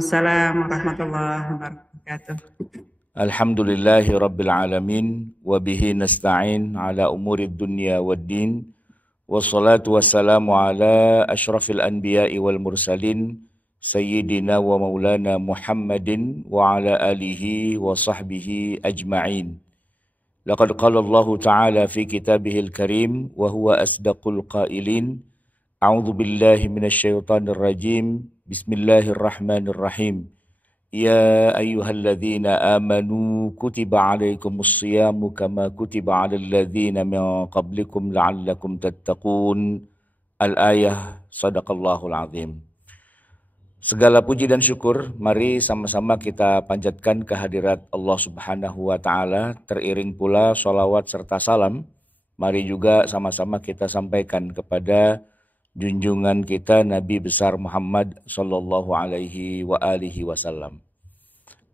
Waalaikumsalam warahmatullahi wabarakatuh. Alhamdulillahi Rabbil Alamin wa bihi nasta'in ala umurid dunya waddin wassalatu wassalamu ala ashrafil anbiya'i wal mursalin sayyidina wa maulana Muhammadin wa ala alihi wa sahbihi ajma'in. Laqad qala Allah Ta'ala fi kitabihil karim wa huwa asdaqul qailin. A'udzu billahi minasy syaithanir rajim. Bismillahirrahmanirrahim. Ya ayyuhalladzina amanu kutiba alaikumus siyamu kama kutiba alal ladzina min qablikum la'allakum tattaqun. Al-ayah, sadaqallahul azim. Segala puji dan syukur mari sama-sama kita panjatkan kehadirat Allah Subhanahu wa taala, teriring pula sholawat serta salam. Mari juga sama-sama kita sampaikan kepada junjungan kita Nabi besar Muhammad sallallahu alaihi wa alihi wasallam.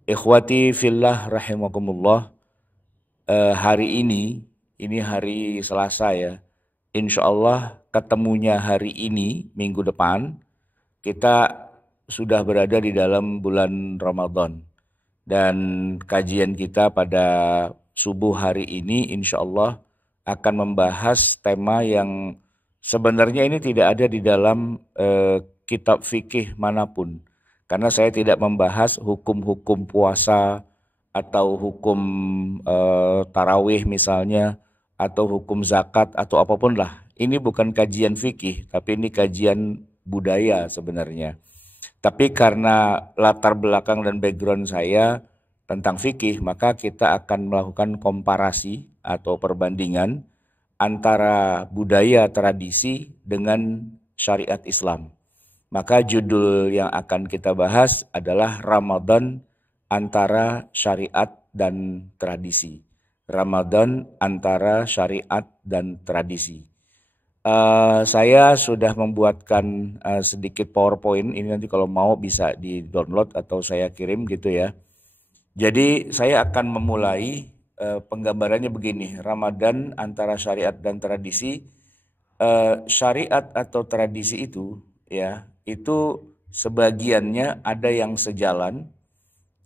Ikhwati fillah rahimakumullah, hari ini hari Selasa ya. Insyaallah ketemunya hari ini minggu depan kita sudah berada di dalam bulan Ramadan. Dan kajian kita pada subuh hari ini insyaallah akan membahas tema yang sebenarnya ini tidak ada di dalam kitab fikih manapun. Karena saya tidak membahas hukum-hukum puasa atau hukum tarawih misalnya, atau hukum zakat atau apapun lah. Ini bukan kajian fikih, tapi ini kajian budaya sebenarnya. Tapi karena latar belakang dan background saya tentang fikih, maka kita akan melakukan komparasi atau perbandingan antara budaya tradisi dengan syariat Islam. Maka judul yang akan kita bahas adalah Ramadan antara syariat dan tradisi. Ramadan antara syariat dan tradisi. Saya sudah membuatkan sedikit PowerPoint, ini nanti kalau mau bisa di-download atau saya kirim gitu ya. Jadi saya akan memulai penggambarannya begini, Ramadan antara syariat dan tradisi. Syariat atau tradisi itu ya, itu sebagiannya ada yang sejalan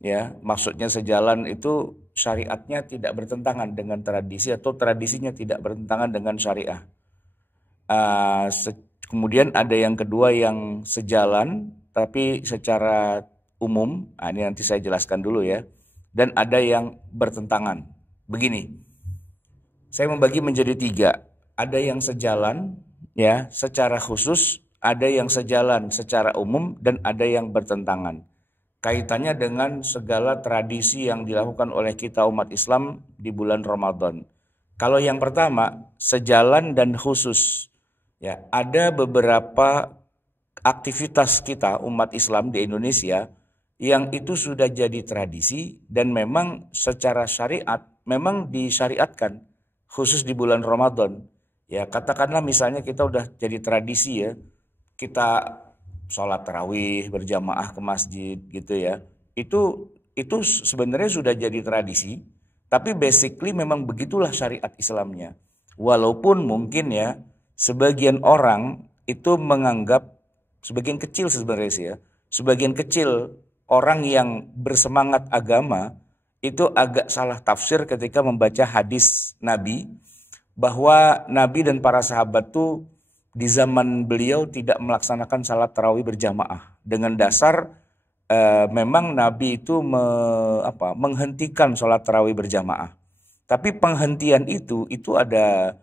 ya, maksudnya sejalan itu syariatnya tidak bertentangan dengan tradisi atau tradisinya tidak bertentangan dengan syariah. Kemudian ada yang kedua yang sejalan tapi secara umum, ini nanti saya jelaskan dulu ya, dan ada yang bertentangan. Begini, saya membagi menjadi 3. Ada yang sejalan ya secara khusus, ada yang sejalan secara umum, dan ada yang bertentangan. Kaitannya dengan segala tradisi yang dilakukan oleh kita umat Islam di bulan Ramadan. Kalau yang pertama, sejalan dan khusus. Ya, ada beberapa aktivitas kita umat Islam di Indonesia yang itu sudah jadi tradisi dan memang secara syariat memang disyariatkan khusus di bulan Ramadan. Ya, katakanlah misalnya kita udah jadi tradisi ya, kita sholat tarawih berjamaah ke masjid gitu ya. Itu sebenarnya sudah jadi tradisi, tapi basically memang begitulah syariat Islamnya. Walaupun mungkin ya sebagian orang itu menganggap, sebagian kecil sebenarnya sih ya, sebagian kecil orang yang bersemangat agama itu agak salah tafsir ketika membaca hadis Nabi, bahwa Nabi dan para sahabat tuh di zaman beliau tidak melaksanakan salat tarawih berjamaah dengan dasar memang Nabi itu menghentikan salat tarawih berjamaah. Tapi penghentian itu ada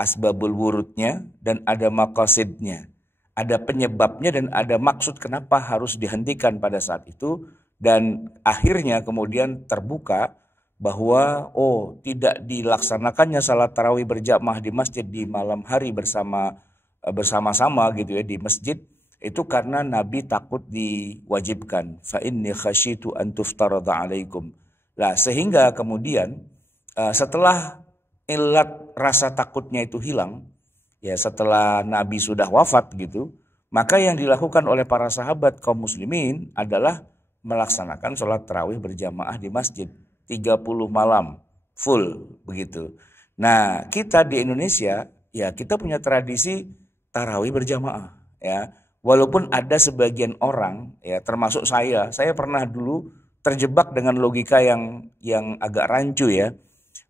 asbabul wurudnya dan ada maqasidnya. Ada penyebabnya dan ada maksud kenapa harus dihentikan pada saat itu. Dan akhirnya kemudian terbuka bahwa tidak dilaksanakannya salat tarawih berjamaah di masjid di malam hari bersama-sama gitu ya di masjid, itu karena Nabi takut diwajibkan. Fa inni khasyitu an tuftarada alaikum. Nah, sehingga kemudian setelah ilat rasa takutnya itu hilang, ya setelah Nabi sudah wafat gitu, maka yang dilakukan oleh para sahabat kaum muslimin adalah melaksanakan sholat tarawih berjamaah di masjid 30 malam full begitu. Nah, kita di Indonesia ya kita punya tradisi tarawih berjamaah ya. Walaupun ada sebagian orang, ya termasuk saya pernah dulu terjebak dengan logika yang agak rancu ya,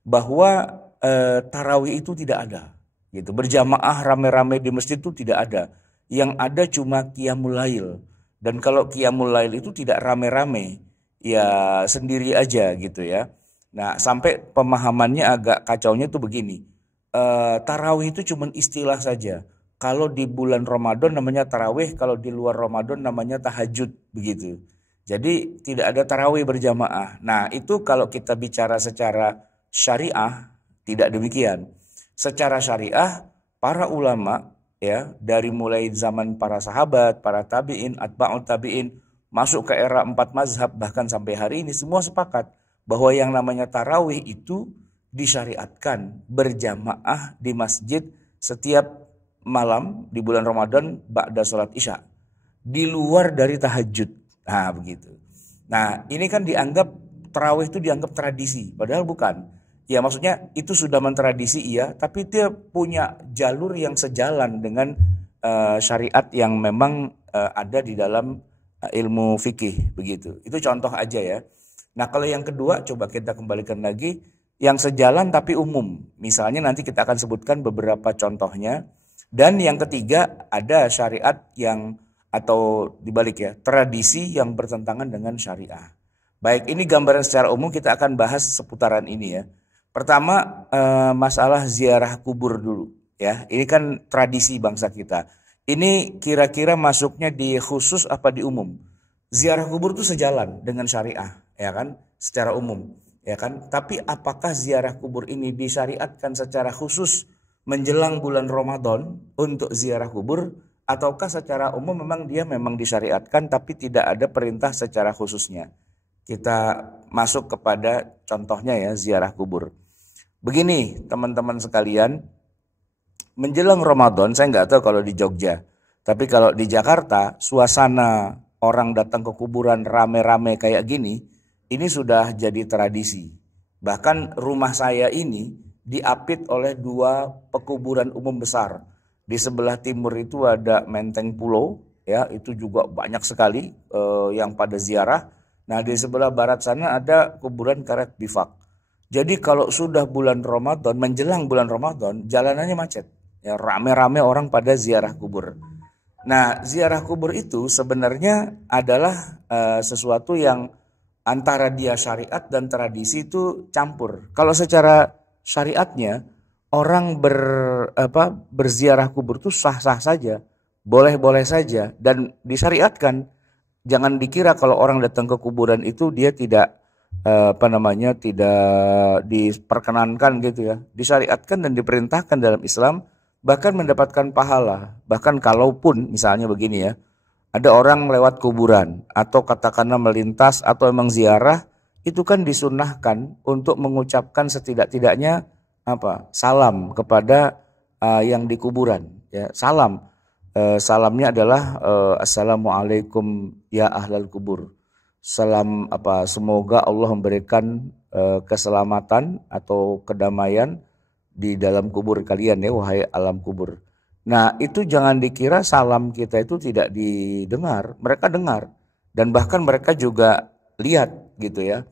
bahwa tarawih itu tidak ada, gitu. Berjamaah rame-rame di masjid itu tidak ada. Yang ada cuma qiyamul lail. Dan kalau qiyamul lail itu tidak rame-rame, ya sendiri aja gitu ya. Nah, sampai pemahamannya agak kacaunya tuh begini. Tarawih itu cuma istilah saja. Kalau di bulan Ramadan namanya tarawih, kalau di luar Ramadan namanya tahajud, begitu. Jadi tidak ada tarawih berjamaah. Nah, itu kalau kita bicara secara syariah tidak demikian. Secara syariah para ulama ya dari mulai zaman para sahabat, para tabi'in, atba'ut tabi'in masuk ke era 4 mazhab bahkan sampai hari ini semua sepakat bahwa yang namanya tarawih itu disyariatkan berjamaah di masjid setiap malam di bulan Ramadan ba'da sholat isya, di luar dari tahajud. Nah begitu. Nah ini kan dianggap tarawih itu dianggap tradisi, padahal bukan. Ya maksudnya itu sudah mentradisi iya, tapi dia punya jalur yang sejalan dengan syariat yang memang ada di dalam ilmu fikih begitu. Itu contoh aja ya. Nah kalau yang kedua coba kita kembalikan lagi yang sejalan tapi umum. Misalnya nanti kita akan sebutkan beberapa contohnya. Dan yang ketiga ada syariat yang atau dibalik ya, tradisi yang bertentangan dengan syariah. Baik, ini gambaran secara umum kita akan bahas seputaran ini ya. Pertama masalah ziarah kubur dulu ya. Ini kan tradisi bangsa kita. Ini kira-kira masuknya di khusus apa di umum? Ziarah kubur itu sejalan dengan syariah ya kan, secara umum ya kan. Tapi apakah ziarah kubur ini disyariatkan secara khusus menjelang bulan Ramadan untuk ziarah kubur, ataukah secara umum memang dia memang disyariatkan tapi tidak ada perintah secara khususnya? Kita masuk kepada contohnya ya, ziarah kubur. Begini teman-teman sekalian, menjelang Ramadan, saya nggak tahu kalau di Jogja, tapi kalau di Jakarta suasana orang datang ke kuburan rame-rame kayak gini, ini sudah jadi tradisi. Bahkan rumah saya ini diapit oleh 2 pekuburan umum besar. Di sebelah timur itu ada Menteng Pulau, ya itu juga banyak sekali yang pada ziarah. Nah di sebelah barat sana ada kuburan Karet Bifak. Jadi kalau sudah bulan Ramadan, menjelang bulan Ramadan, jalanannya macet. Ya rame-rame orang pada ziarah kubur. Nah ziarah kubur itu sebenarnya adalah sesuatu yang antara dia syariat dan tradisi itu campur. Kalau secara syariatnya orang berziarah kubur itu sah-sah saja, boleh-boleh saja dan disyariatkan. Jangan dikira kalau orang datang ke kuburan itu dia tidak tidak diperkenankan gitu ya. Disyariatkan dan diperintahkan dalam Islam, bahkan mendapatkan pahala. Bahkan kalaupun misalnya begini ya, ada orang lewat kuburan atau katakanlah melintas atau emang ziarah, itu kan disunnahkan untuk mengucapkan setidak-tidaknya salam kepada yang di kuburan ya. Salamnya adalah assalamualaikum ya ahlal kubur. Salam semoga Allah memberikan keselamatan atau kedamaian di dalam kubur kalian ya wahai alam kubur. Nah itu jangan dikira salam kita itu tidak didengar, mereka dengar dan bahkan mereka juga lihat gitu ya,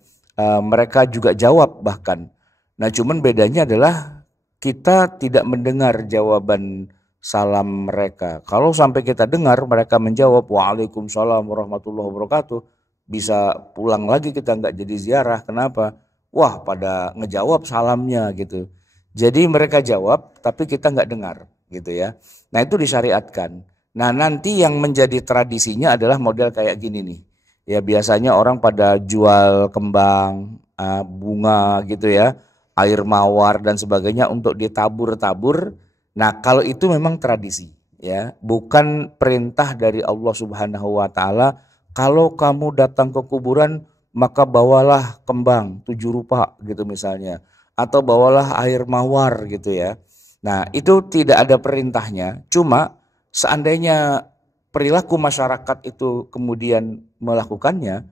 mereka juga jawab bahkan. Nah cuman bedanya adalah kita tidak mendengar jawaban salam mereka. Kalau sampai kita dengar mereka menjawab waalaikumsalam warahmatullahi wabarakatuh, bisa pulang lagi kita nggak jadi ziarah. Kenapa? Wah pada ngejawab salamnya gitu. Jadi mereka jawab tapi kita nggak dengar gitu ya. Nah itu disyariatkan. Nah nanti yang menjadi tradisinya adalah model kayak gini nih. Ya biasanya orang pada jual kembang, bunga gitu ya, air mawar dan sebagainya untuk ditabur-tabur. Nah kalau itu memang tradisi ya, bukan perintah dari Allah Subhanahu wa taala. Kalau kamu datang ke kuburan maka bawalah kembang 7 rupa gitu misalnya, atau bawalah air mawar gitu ya. Nah itu tidak ada perintahnya, cuma seandainya perilaku masyarakat itu kemudian melakukannya,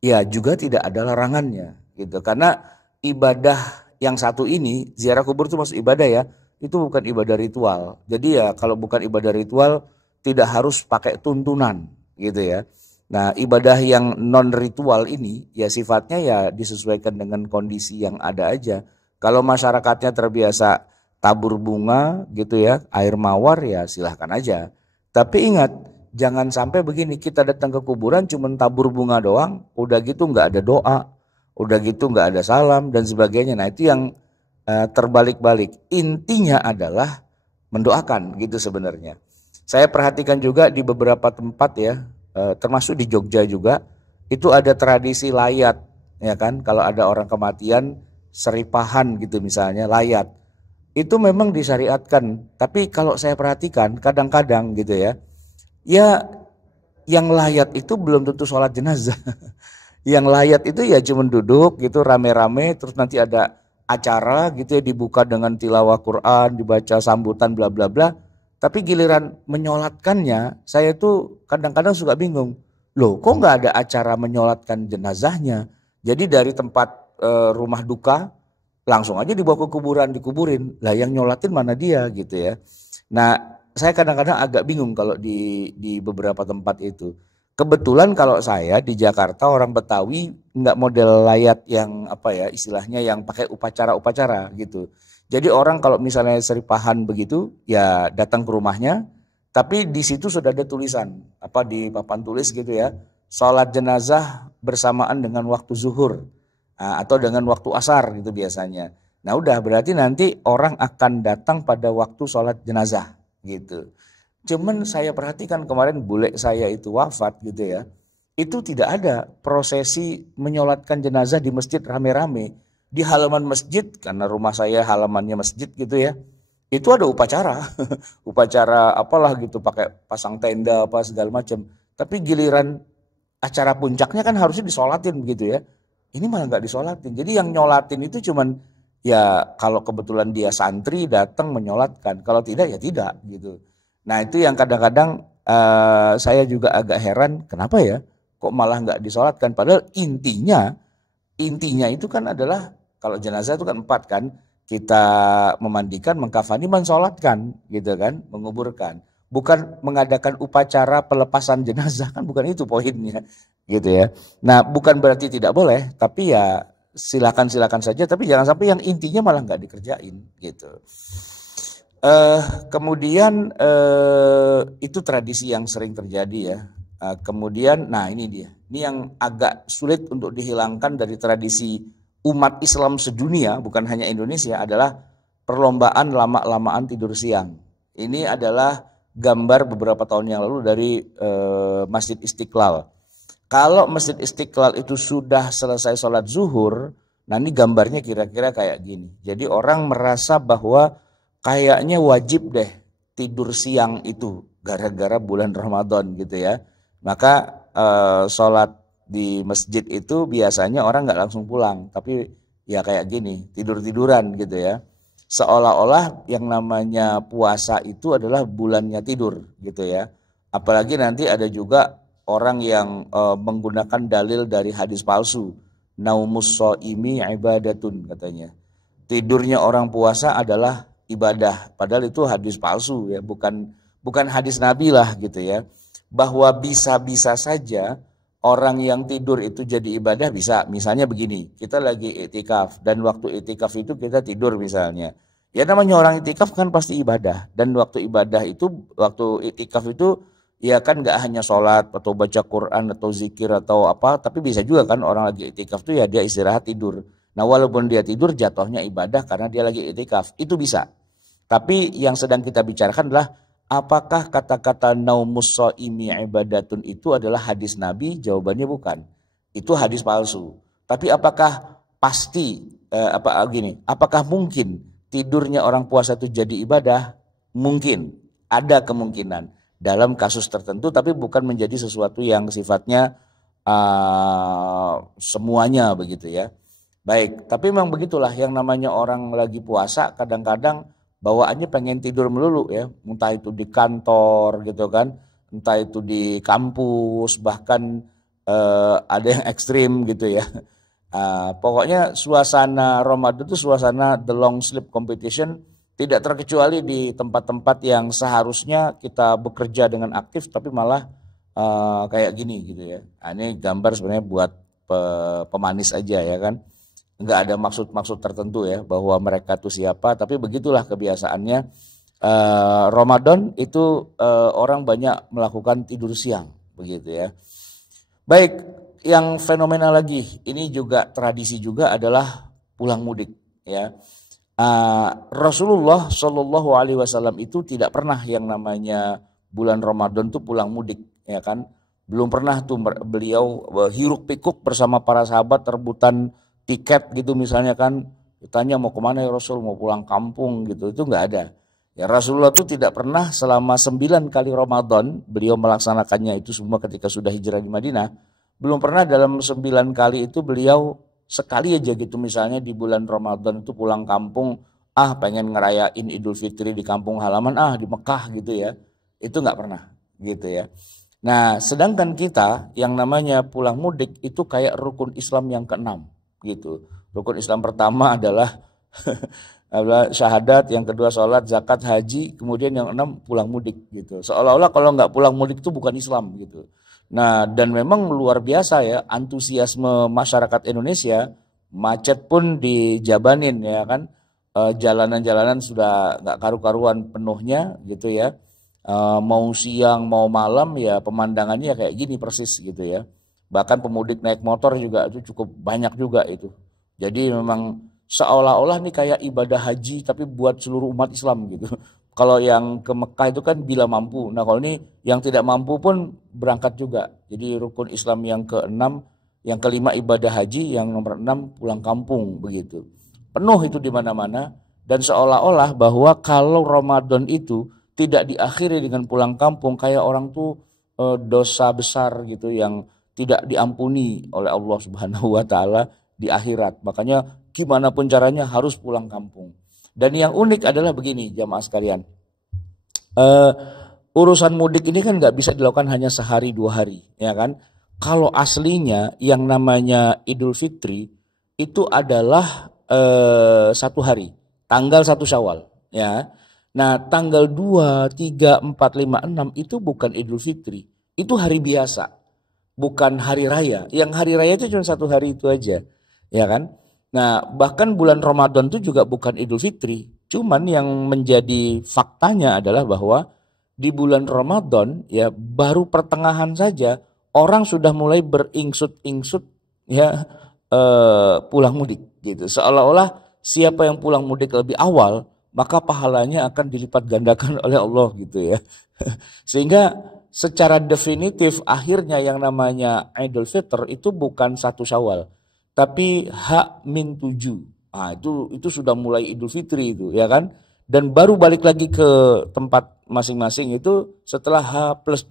ya juga tidak ada larangannya gitu. Karena ibadah yang satu ini, ziarah kubur itu masuk ibadah ya, itu bukan ibadah ritual. Jadi ya kalau bukan ibadah ritual tidak harus pakai tuntunan gitu ya. Nah, ibadah yang non ritual ini ya sifatnya ya disesuaikan dengan kondisi yang ada aja. Kalau masyarakatnya terbiasa tabur bunga gitu ya, air mawar ya silahkan aja. Tapi ingat, jangan sampai begini, kita datang ke kuburan cuman tabur bunga doang, udah gitu nggak ada doa, udah gitu nggak ada salam dan sebagainya. Nah itu yang terbalik-balik. Intinya adalah mendoakan gitu sebenarnya. Saya perhatikan juga di beberapa tempat ya, termasuk di Jogja juga, itu ada tradisi layat, ya kan? Kalau ada orang kematian, seripahan gitu misalnya, layat. Itu memang disyariatkan. Tapi kalau saya perhatikan, kadang-kadang gitu ya, ya yang layat itu belum tentu sholat jenazah. Yang layat itu ya cuma duduk gitu rame-rame, terus nanti ada acara gitu ya, dibuka dengan tilawah Quran, dibaca sambutan bla bla bla. Tapi giliran menyolatkannya, saya tuh kadang-kadang suka bingung. Loh, kok nggak ada acara menyolatkan jenazahnya? Jadi dari tempat rumah duka langsung aja dibawa ke kuburan, dikuburin. Lah yang nyolatin mana dia gitu ya. Nah, saya kadang-kadang agak bingung kalau di beberapa tempat itu. Kebetulan kalau saya di Jakarta orang Betawi nggak model layat yang apa ya istilahnya yang pakai upacara-upacara gitu. Jadi orang kalau misalnya seripahan begitu ya datang ke rumahnya, tapi di situ sudah ada tulisan apa di papan tulis gitu ya, sholat jenazah bersamaan dengan waktu zuhur atau dengan waktu asar gitu biasanya. Nah udah berarti nanti orang akan datang pada waktu sholat jenazah gitu. Cuman saya perhatikan kemarin bule saya itu wafat gitu ya. Itu tidak ada prosesi menyolatkan jenazah di masjid rame-rame. Di halaman masjid, karena rumah saya halamannya masjid gitu ya. Itu ada upacara. Upacara apalah gitu, pakai pasang tenda apa segala macam. Tapi giliran acara puncaknya kan harusnya disolatin begitu ya. Ini malah nggak disolatin. Jadi yang nyolatin itu cuman ya kalau kebetulan dia santri datang menyolatkan. Kalau tidak ya tidak gitu. Nah itu yang kadang-kadang saya juga agak heran kenapa ya kok malah nggak disolatkan. Padahal intinya itu kan adalah kalau jenazah itu kan 4 kan. Kita memandikan, mengkafani, mensolatkan gitu kan, menguburkan. Bukan mengadakan upacara pelepasan jenazah kan bukan itu poinnya gitu ya. Nah bukan berarti tidak boleh tapi ya silakan saja tapi jangan sampai yang intinya malah nggak dikerjain gitu. Kemudian itu tradisi yang sering terjadi ya. Kemudian, nah ini dia. Ini yang agak sulit untuk dihilangkan dari tradisi umat Islam sedunia, bukan hanya Indonesia, adalah perlombaan lama-lamaan tidur siang. Ini adalah gambar beberapa tahun yang lalu dari Masjid Istiqlal. Kalau Masjid Istiqlal itu sudah selesai sholat zuhur, nah ini gambarnya kira-kira kayak gini. Jadi orang merasa bahwa kayaknya wajib deh tidur siang itu gara-gara bulan Ramadan gitu ya. Maka sholat di masjid itu biasanya orang nggak langsung pulang. Tapi ya kayak gini, tidur-tiduran gitu ya. Seolah-olah yang namanya puasa itu adalah bulannya tidur gitu ya. Apalagi nanti ada juga orang yang menggunakan dalil dari hadis palsu. Naumus shaimi ibadatun katanya. Tidurnya orang puasa adalah ibadah, padahal itu hadis palsu ya, bukan hadis Nabi lah gitu ya. Bahwa bisa-bisa saja orang yang tidur itu jadi ibadah bisa. Misalnya begini, kita lagi itikaf dan waktu itikaf itu kita tidur misalnya. Ya namanya orang itikaf kan pasti ibadah dan waktu ibadah itu, waktu itikaf itu ya kan gak hanya sholat atau baca Quran atau zikir atau apa, tapi bisa juga kan orang lagi itikaf tuh ya dia istirahat tidur. Nah walaupun dia tidur jatuhnya ibadah karena dia lagi itikaf, itu bisa. Tapi yang sedang kita bicarakan adalah apakah kata-kata naumus shaimi ibadatun itu adalah hadis Nabi? Jawabannya bukan. Itu hadis palsu. Tapi apakah pasti apakah mungkin tidurnya orang puasa itu jadi ibadah? Mungkin, ada kemungkinan dalam kasus tertentu, tapi bukan menjadi sesuatu yang sifatnya semuanya begitu ya. Baik, tapi memang begitulah yang namanya orang lagi puasa kadang-kadang bawaannya pengen tidur melulu ya, entah itu di kantor gitu kan, entah itu di kampus, bahkan ada yang ekstrim gitu ya. Pokoknya suasana Ramadan itu suasana the long sleep competition, Tidak terkecuali di tempat-tempat yang seharusnya kita bekerja dengan aktif tapi malah kayak gini gitu ya. Nah, ini gambar sebenarnya buat pemanis aja ya kan. Nggak ada maksud-maksud tertentu ya bahwa mereka tuh siapa, tapi begitulah kebiasaannya. Ramadan itu orang banyak melakukan tidur siang begitu ya. Baik, yang fenomenal lagi, ini juga tradisi juga adalah pulang mudik ya. Rasulullah Shallallahu Alaihi Wasallam itu tidak pernah yang namanya bulan Ramadan tuh pulang mudik ya kan. Belum pernah tuh beliau hiruk pikuk bersama para sahabat rebutan tiket gitu misalnya kan. Ditanya mau kemana ya Rasul, mau pulang kampung gitu, itu nggak ada. Ya Rasulullah itu tidak pernah selama 9 kali Ramadan beliau melaksanakannya itu semua ketika sudah hijrah di Madinah. Belum pernah dalam 9 kali itu beliau sekali aja gitu misalnya di bulan Ramadan itu pulang kampung, pengen ngerayain Idul Fitri di kampung halaman, di Mekah gitu ya. Itu nggak pernah gitu ya. Nah sedangkan kita yang namanya pulang mudik itu kayak rukun Islam yang keenam gitu. Rukun Islam pertama adalah syahadat, yang kedua sholat, zakat, haji, kemudian yang 6 pulang mudik gitu. Seolah-olah kalau nggak pulang mudik itu bukan Islam gitu. Nah dan memang luar biasa ya antusiasme masyarakat Indonesia, macet pun dijabanin ya kan, jalanan-jalanan sudah nggak karu-karuan penuhnya gitu ya, mau siang mau malam ya pemandangannya kayak gini persis gitu ya. Bahkan pemudik naik motor juga itu cukup banyak juga itu. Jadi memang seolah-olah nih kayak ibadah haji tapi buat seluruh umat Islam gitu. Kalau yang ke Mekah itu kan bila mampu. Nah kalau ini yang tidak mampu pun berangkat juga. Jadi rukun Islam yang ke-6, yang kelima ibadah haji, yang nomor 6 pulang kampung begitu. Penuh itu di mana-mana dan seolah-olah bahwa kalau Ramadan itu tidak diakhiri dengan pulang kampung kayak orang tuh dosa besar gitu yang tidak diampuni oleh Allah Subhanahu wa taala di akhirat. Makanya gimana pun caranya harus pulang kampung. Dan yang unik adalah begini jamaah sekalian, urusan mudik ini kan nggak bisa dilakukan hanya sehari 2 hari, ya kan? Kalau aslinya yang namanya Idul Fitri itu adalah 1 hari, tanggal 1 Syawal, ya. Nah tanggal 2, 3, 4, 5, 6 itu bukan Idul Fitri, itu hari biasa, bukan hari raya. Yang hari raya itu cuma 1 hari itu aja, ya kan? Nah bahkan bulan Ramadan itu juga bukan Idul Fitri. Cuman yang menjadi faktanya adalah bahwa di bulan Ramadan ya baru pertengahan saja orang sudah mulai beringsut-ingsut ya pulang mudik gitu. Seolah-olah siapa yang pulang mudik lebih awal maka pahalanya akan dilipat gandakan oleh Allah gitu ya. Sehingga secara definitif akhirnya yang namanya Idul Fitr itu bukan 1 Syawal. Tapi H-7, nah itu sudah mulai Idul Fitri itu ya kan. Dan baru balik lagi ke tempat masing-masing itu setelah H+7.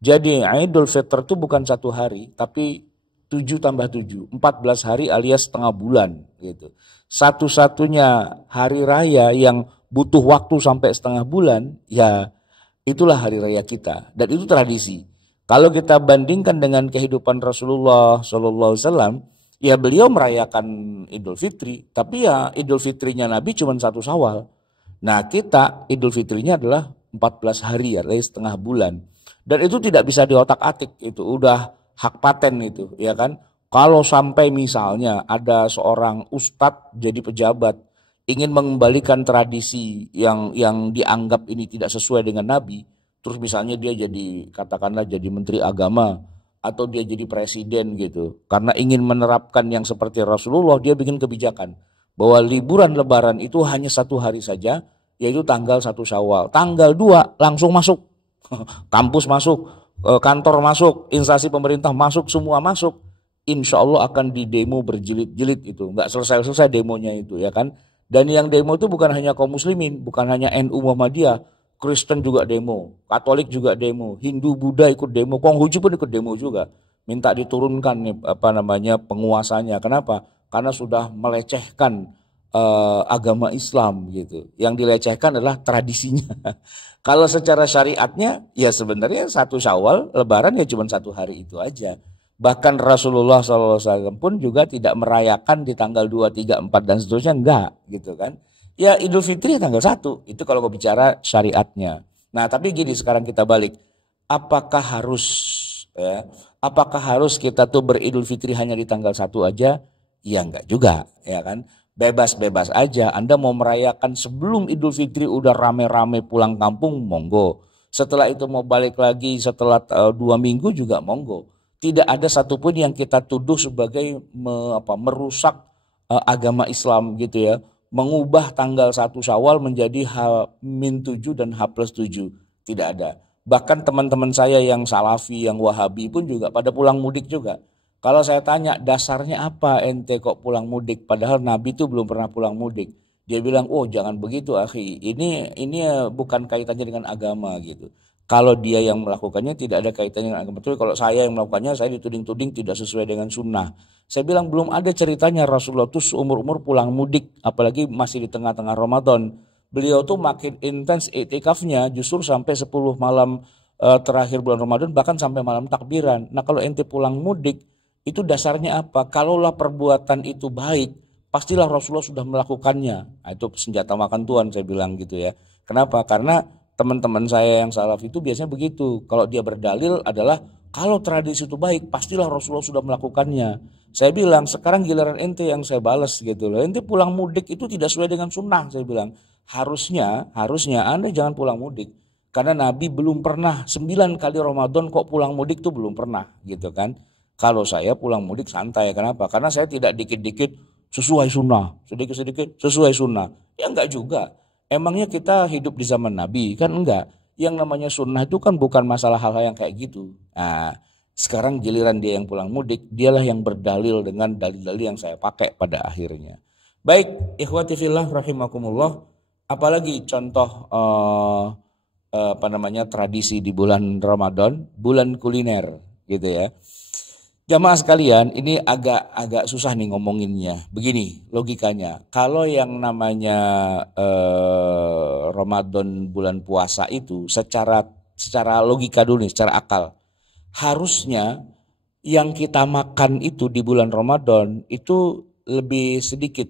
Jadi Idul Fitr itu bukan 1 hari, tapi 7 tambah 7, 14 hari alias setengah bulan gitu. Satu-satunya hari raya yang butuh waktu sampai setengah bulan, ya itulah hari raya kita. Dan itu tradisi. Kalau kita bandingkan dengan kehidupan Rasulullah SAW, ya beliau merayakan Idul Fitri, tapi ya Idul Fitrinya Nabi cuma 1 Syawal. Nah kita Idul Fitrinya adalah 14 hari ya, setengah bulan. Dan itu tidak bisa diotak-atik, itu udah hak paten itu ya kan. Kalau sampai misalnya ada seorang ustadz jadi pejabat ingin mengembalikan tradisi yang dianggap ini tidak sesuai dengan Nabi, terus misalnya dia jadi katakanlah jadi menteri agama, atau dia jadi presiden gitu, karena ingin menerapkan yang seperti Rasulullah, dia bikin kebijakan bahwa liburan lebaran itu hanya 1 hari saja, yaitu tanggal 1 Syawal. Tanggal 2 langsung masuk, kampus masuk, kantor masuk, instansi pemerintah masuk, semua masuk. Insya Allah akan didemo berjilid-jilid itu, nggak selesai-selesai demonya itu ya kan. Dan yang demo itu bukan hanya kaum muslimin, bukan hanya NU Muhammadiyah, Kristen juga demo, Katolik juga demo, Hindu, Buddha ikut demo, Konghucu pun ikut demo juga. Minta diturunkan nih penguasanya. Kenapa? Karena sudah melecehkan agama Islam gitu. Yang dilecehkan adalah tradisinya. Kalau secara syariatnya ya sebenarnya 1 Syawal lebaran ya cuma 1 hari itu aja. Bahkan Rasulullah SAW pun juga tidak merayakan di tanggal 2, 3, 4 dan seterusnya, enggak gitu kan. Ya Idul Fitri tanggal 1, itu kalau gue bicara syariatnya. Nah tapi gini, sekarang kita balik. Apakah harus ya, apakah harus kita tuh beridul fitri hanya di tanggal 1 aja? Ya enggak juga, ya kan? Bebas-bebas aja. Anda mau merayakan sebelum Idul Fitri udah rame-rame pulang kampung, monggo. Setelah itu mau balik lagi setelah 2 minggu juga monggo. Tidak ada satupun yang kita tuduh sebagai merusak agama Islam gitu ya. Mengubah tanggal 1 Syawal menjadi H-7 dan H+7. Tidak ada. Bahkan teman-teman saya yang Salafi, yang Wahabi pun juga pada pulang mudik juga. Kalau saya tanya dasarnya apa ente kok pulang mudik? Padahal Nabi itu belum pernah pulang mudik. Dia bilang, oh jangan begitu akhi. Ini bukan kaitannya dengan agama gitu. Kalau dia yang melakukannya tidak ada kaitannya dengan agama. Betul, kalau saya yang melakukannya saya dituding-tuding tidak sesuai dengan sunnah. Saya bilang belum ada ceritanya Rasulullah tuh seumur-umur pulang mudik, apalagi masih di tengah-tengah Ramadan. Beliau tuh makin intens iktikafnya justru sampai 10 malam terakhir bulan Ramadan, bahkan sampai malam takbiran. Nah kalau ente pulang mudik, itu dasarnya apa? Kalaulah perbuatan itu baik, pastilah Rasulullah sudah melakukannya. Nah, itu senjata makan Tuhan saya bilang gitu ya. Kenapa? Karena teman-teman saya yang salaf itu biasanya begitu. Kalau dia berdalil adalah kalau tradisi itu baik, pastilah Rasulullah sudah melakukannya. Saya bilang sekarang giliran ente yang saya balas gitu loh. Ente pulang mudik itu tidak sesuai dengan sunnah. Saya bilang harusnya Anda jangan pulang mudik. Karena Nabi belum pernah 9 kali Ramadan kok pulang mudik tuh belum pernah gitu kan. Kalau saya pulang mudik santai, kenapa? Karena saya tidak dikit-dikit sesuai sunnah, sedikit-sedikit sesuai sunnah. Ya enggak juga. Emangnya kita hidup di zaman Nabi? Kan enggak. Yang namanya sunnah itu kan bukan masalah hal-hal yang kayak gitu. Nah, sekarang giliran dia yang pulang mudik, dialah yang berdalil dengan dalil-dalil yang saya pakai pada akhirnya. Baik, ikhwati fillah rahimakumullah, apalagi contoh tradisi di bulan Ramadan, bulan kuliner gitu ya. Jamaah sekalian, ini agak susah nih ngomonginnya. Begini logikanya, kalau yang namanya Ramadan bulan puasa itu secara logika dulu nih, secara akal, harusnya yang kita makan itu di bulan Ramadan itu lebih sedikit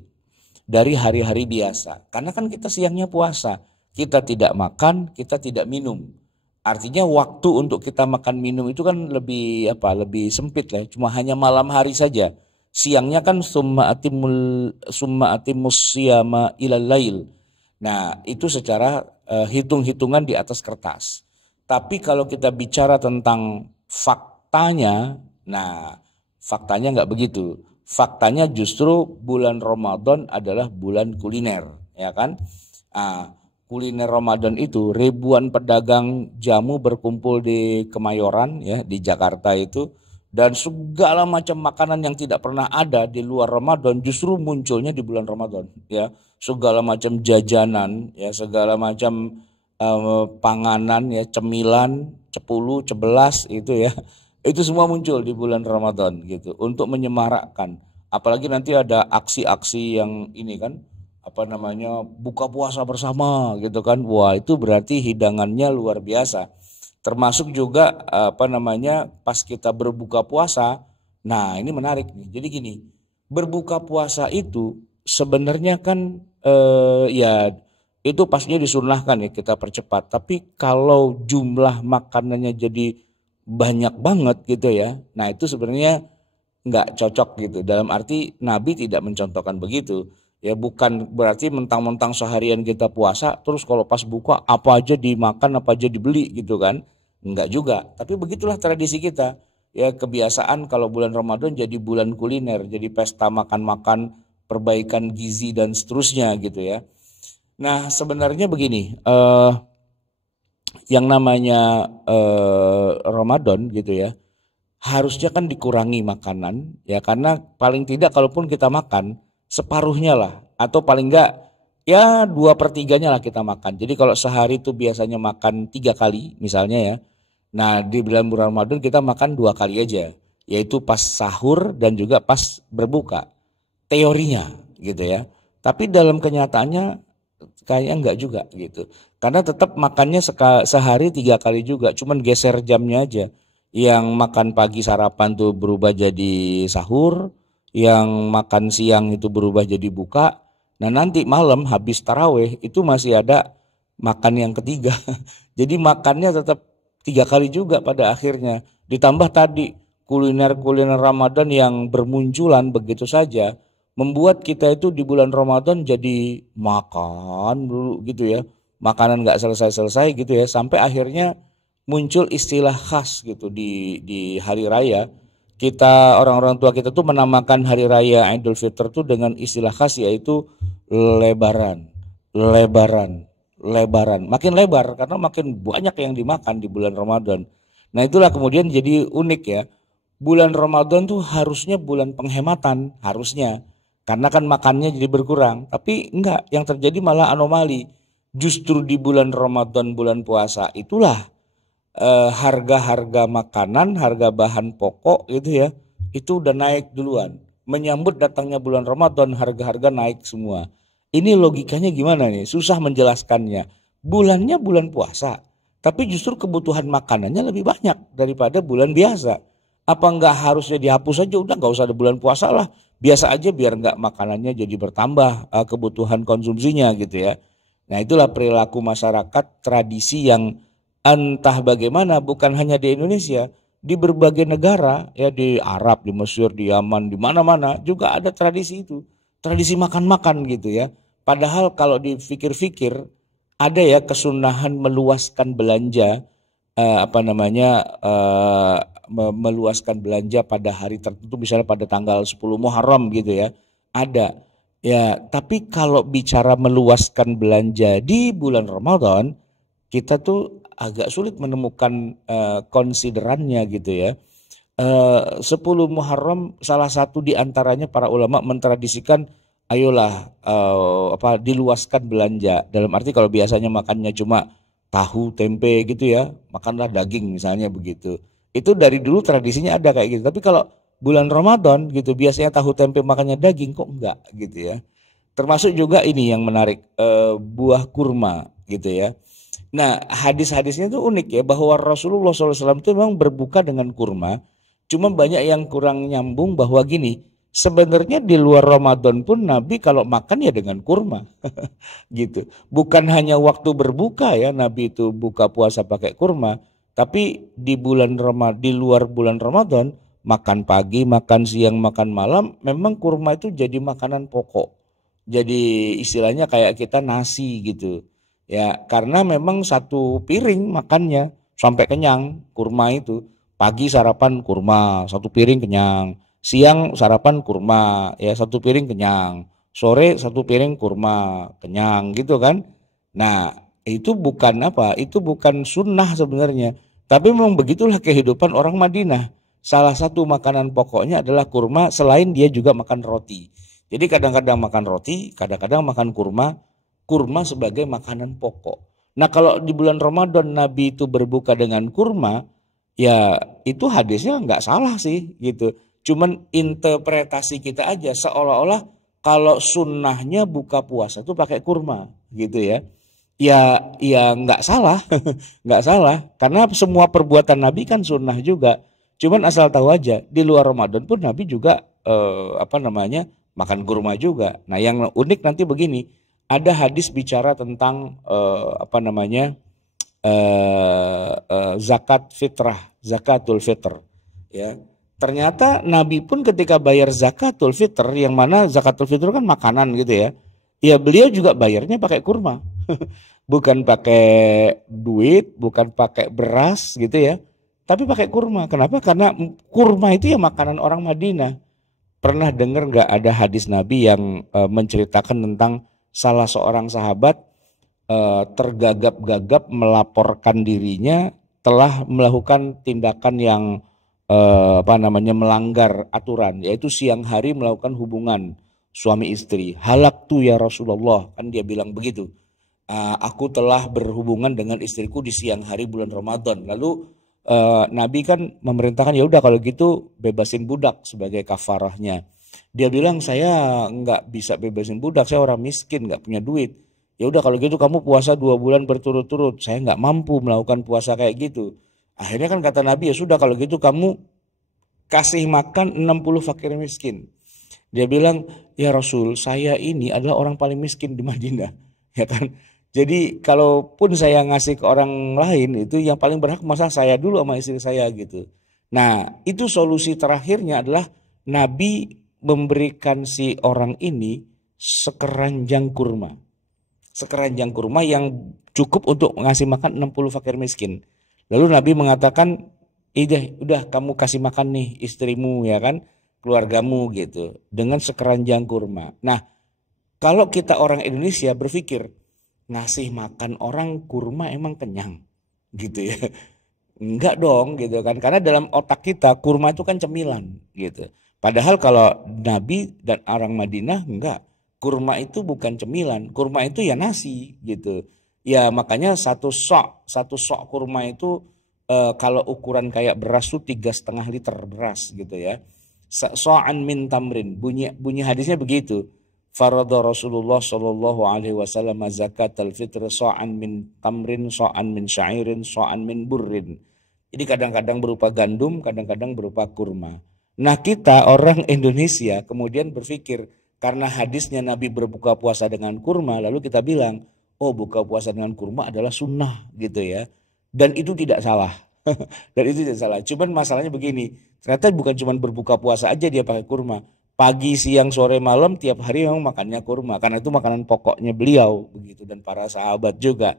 dari hari-hari biasa. Karena kan kita siangnya puasa, kita tidak makan, kita tidak minum. Artinya waktu untuk kita makan minum itu kan lebih sempit lah, cuma hanya malam hari saja. Siangnya kan summa atimus siyama ilal lail. Nah, itu secara hitung-hitungan di atas kertas. Tapi kalau kita bicara tentang faktanya, nah faktanya nggak begitu. Faktanya justru bulan Ramadan adalah bulan kuliner, ya kan? Kuliner Ramadan itu ribuan pedagang jamu berkumpul di Kemayoran ya, di Jakarta itu, dan segala macam makanan yang tidak pernah ada di luar Ramadan justru munculnya di bulan Ramadan ya. Segala macam jajanan ya, segala macam panganan ya, cemilan, cepulu, cebelas itu ya. Itu semua muncul di bulan Ramadan gitu untuk menyemarakkan. Apalagi nanti ada aksi-aksi yang ini kan, buka puasa bersama gitu kan. Wah, itu berarti hidangannya luar biasa. Termasuk juga pas kita berbuka puasa. Nah, ini menarik nih. Jadi gini, berbuka puasa itu sebenarnya kan ya itu pastinya disunnahkan ya, kita percepat. Tapi kalau jumlah makanannya jadi banyak banget gitu ya. Nah, itu sebenarnya nggak cocok gitu. Dalam arti Nabi tidak mencontohkan begitu. Ya bukan berarti mentang-mentang seharian kita puasa terus kalau pas buka apa aja dimakan, apa aja dibeli gitu kan. Enggak juga. Tapi begitulah tradisi kita. Ya kebiasaan kalau bulan Ramadan jadi bulan kuliner, jadi pesta makan-makan, perbaikan gizi dan seterusnya gitu ya. Nah sebenarnya begini, yang namanya Ramadan gitu ya, harusnya kan dikurangi makanan ya, karena paling tidak kalaupun kita makan separuhnya lah, atau paling enggak ya 2/3-nya lah kita makan. Jadi kalau sehari itu biasanya makan 3 kali misalnya ya. Nah di bulan Ramadan kita makan 2 kali aja, yaitu pas sahur dan juga pas berbuka. Teorinya gitu ya. Tapi dalam kenyataannya kayaknya enggak juga gitu. Karena tetap makannya sehari 3 kali juga, cuman geser jamnya aja. Yang makan pagi sarapan tuh berubah jadi sahur, yang makan siang itu berubah jadi buka, Nah nanti malam habis taraweh itu masih ada makan yang ketiga. Jadi makannya tetap 3 kali juga pada akhirnya. Ditambah tadi kuliner-kuliner Ramadan yang bermunculan begitu saja, membuat kita itu di bulan Ramadan jadi makan dulu gitu ya. Makanan nggak selesai-selesai gitu ya. Sampai akhirnya muncul istilah khas gitu di hari raya. Kita orang-orang tua kita tuh menamakan hari raya Idul Fitr tuh dengan istilah khas yaitu lebaran, lebaran, lebaran. Makin lebar karena makin banyak yang dimakan di bulan Ramadan. Nah itulah kemudian jadi unik ya. Bulan Ramadan tuh harusnya bulan penghematan, harusnya. Karena kan makannya jadi berkurang. Tapi enggak, yang terjadi malah anomali. Justru di bulan Ramadan, bulan puasa itulah harga-harga makanan, harga bahan pokok gitu ya, itu udah naik duluan. Menyambut datangnya bulan Ramadan, harga-harga naik semua. Ini logikanya gimana nih? Susah menjelaskannya. Bulannya bulan puasa, tapi justru kebutuhan makanannya lebih banyak daripada bulan biasa. Apa nggak harusnya dihapus aja? Udah nggak usah ada bulan puasa lah. Biasa aja biar nggak makanannya jadi bertambah kebutuhan konsumsinya gitu ya. Nah itulah perilaku masyarakat tradisi yang entah bagaimana bukan hanya di Indonesia, di berbagai negara ya, di Arab, di Mesir, di Yaman, di mana-mana juga ada tradisi itu. Tradisi makan-makan gitu ya. Padahal kalau dipikir-pikir ada ya kesunahan meluaskan belanja meluaskan belanja pada hari tertentu misalnya pada tanggal 10 Muharram gitu ya. Ada. Ya, tapi kalau bicara meluaskan belanja di bulan Ramadan, kita tuh agak sulit menemukan konsiderannya gitu ya. 10 Muharram salah satu di antaranya para ulama mentradisikan ayolah diluaskan belanja. Dalam arti kalau biasanya makannya cuma tahu tempe gitu ya, makanlah daging misalnya begitu. Itu dari dulu tradisinya ada kayak gitu. Tapi kalau bulan Ramadan gitu biasanya tahu tempe makannya daging kok enggak gitu ya. Termasuk juga ini yang menarik buah kurma gitu ya. Nah hadis-hadisnya itu unik ya bahwa Rasulullah SAW itu memang berbuka dengan kurma. Cuma banyak yang kurang nyambung bahwa gini, sebenarnya di luar Ramadan pun Nabi kalau makan ya dengan kurma gitu. Bukan hanya waktu berbuka ya Nabi itu buka puasa pakai kurma, tapi di di luar bulan Ramadan makan pagi, makan siang, makan malam memang kurma itu jadi makanan pokok. Jadi istilahnya kayak kita nasi gitu. Ya, karena memang satu piring makannya sampai kenyang kurma itu. Pagi sarapan kurma, satu piring kenyang. Siang sarapan kurma, ya satu piring kenyang. Sore satu piring kurma, kenyang gitu kan. Nah, itu bukan apa? Itu bukan sunnah sebenarnya. Tapi memang begitulah kehidupan orang Madinah. Salah satu makanan pokoknya adalah kurma selain dia juga makan roti. Jadi kadang-kadang makan roti, kadang-kadang makan kurma. Kurma sebagai makanan pokok. Nah kalau di bulan Ramadan Nabi itu berbuka dengan kurma, ya itu hadisnya nggak salah sih gitu. Cuman interpretasi kita aja seolah-olah kalau sunnahnya buka puasa itu pakai kurma gitu ya. Ya nggak salah, nggak salah. Karena semua perbuatan Nabi kan sunnah juga. Cuman asal tahu aja di luar Ramadan pun Nabi juga makan kurma juga. Nah yang unik nanti begini, ada hadis bicara tentang zakat fitrah, zakatul fitr. Ya, ternyata Nabi pun ketika bayar zakatul fitr, yang mana zakatul fitr kan makanan gitu ya. Ya beliau juga bayarnya pakai kurma, bukan pakai duit, bukan pakai beras gitu ya, tapi pakai kurma. Kenapa? Karena kurma itu ya makanan orang Madinah. Pernah dengar nggak ada hadis Nabi yang menceritakan tentang salah seorang sahabat tergagap-gagap melaporkan dirinya telah melakukan tindakan yang melanggar aturan, yaitu siang hari melakukan hubungan suami istri. Halaktu ya Rasulullah, kan dia bilang begitu. Aku telah berhubungan dengan istriku di siang hari bulan Ramadan. Lalu Nabi kan memerintahkan ya udah kalau gitu bebasin budak sebagai kafarahnya. Dia bilang saya nggak bisa bebasin budak, saya orang miskin nggak punya duit. Ya udah kalau gitu kamu puasa 2 bulan berturut-turut, saya nggak mampu melakukan puasa kayak gitu. Akhirnya kan kata Nabi ya sudah kalau gitu kamu kasih makan 60 fakir miskin. Dia bilang, ya Rasul, saya ini adalah orang paling miskin di Madinah, ya kan? Jadi kalaupun saya ngasih ke orang lain itu yang paling berhak masa saya dulu sama istri saya gitu. Nah itu solusi terakhirnya adalah Nabi memberikan si orang ini sekeranjang kurma. Sekeranjang kurma yang cukup untuk ngasih makan 60 fakir miskin. Lalu Nabi mengatakan, udah kamu kasih makan nih istrimu ya kan, keluargamu gitu, dengan sekeranjang kurma. Nah, kalau kita orang Indonesia berpikir, ngasih makan orang kurma emang kenyang gitu ya. Enggak dong gitu kan, karena dalam otak kita kurma itu kan cemilan gitu. Padahal kalau Nabi dan orang Madinah enggak, kurma itu bukan cemilan, kurma itu ya nasi gitu. Ya makanya satu sok kurma itu kalau ukuran kayak beras tuh 3,5 liter beras gitu ya. So'an min tamrin, bunyi hadisnya begitu. Farada Rasulullah Shallallahu Alaihi Wasallam zakat al-fitr so'an min tamrin, so'an min syairin, so'an min burrin. Jadi kadang-kadang berupa gandum, kadang-kadang berupa kurma. Nah kita orang Indonesia kemudian berpikir karena hadisnya Nabi berbuka puasa dengan kurma, lalu kita bilang, oh buka puasa dengan kurma adalah sunnah gitu ya. Dan itu tidak salah. Dan itu tidak salah. Cuman masalahnya begini, ternyata bukan cuma berbuka puasa aja dia pakai kurma. Pagi, siang, sore, malam tiap hari memang makannya kurma. Karena itu makanan pokoknya beliau begitu dan para sahabat juga.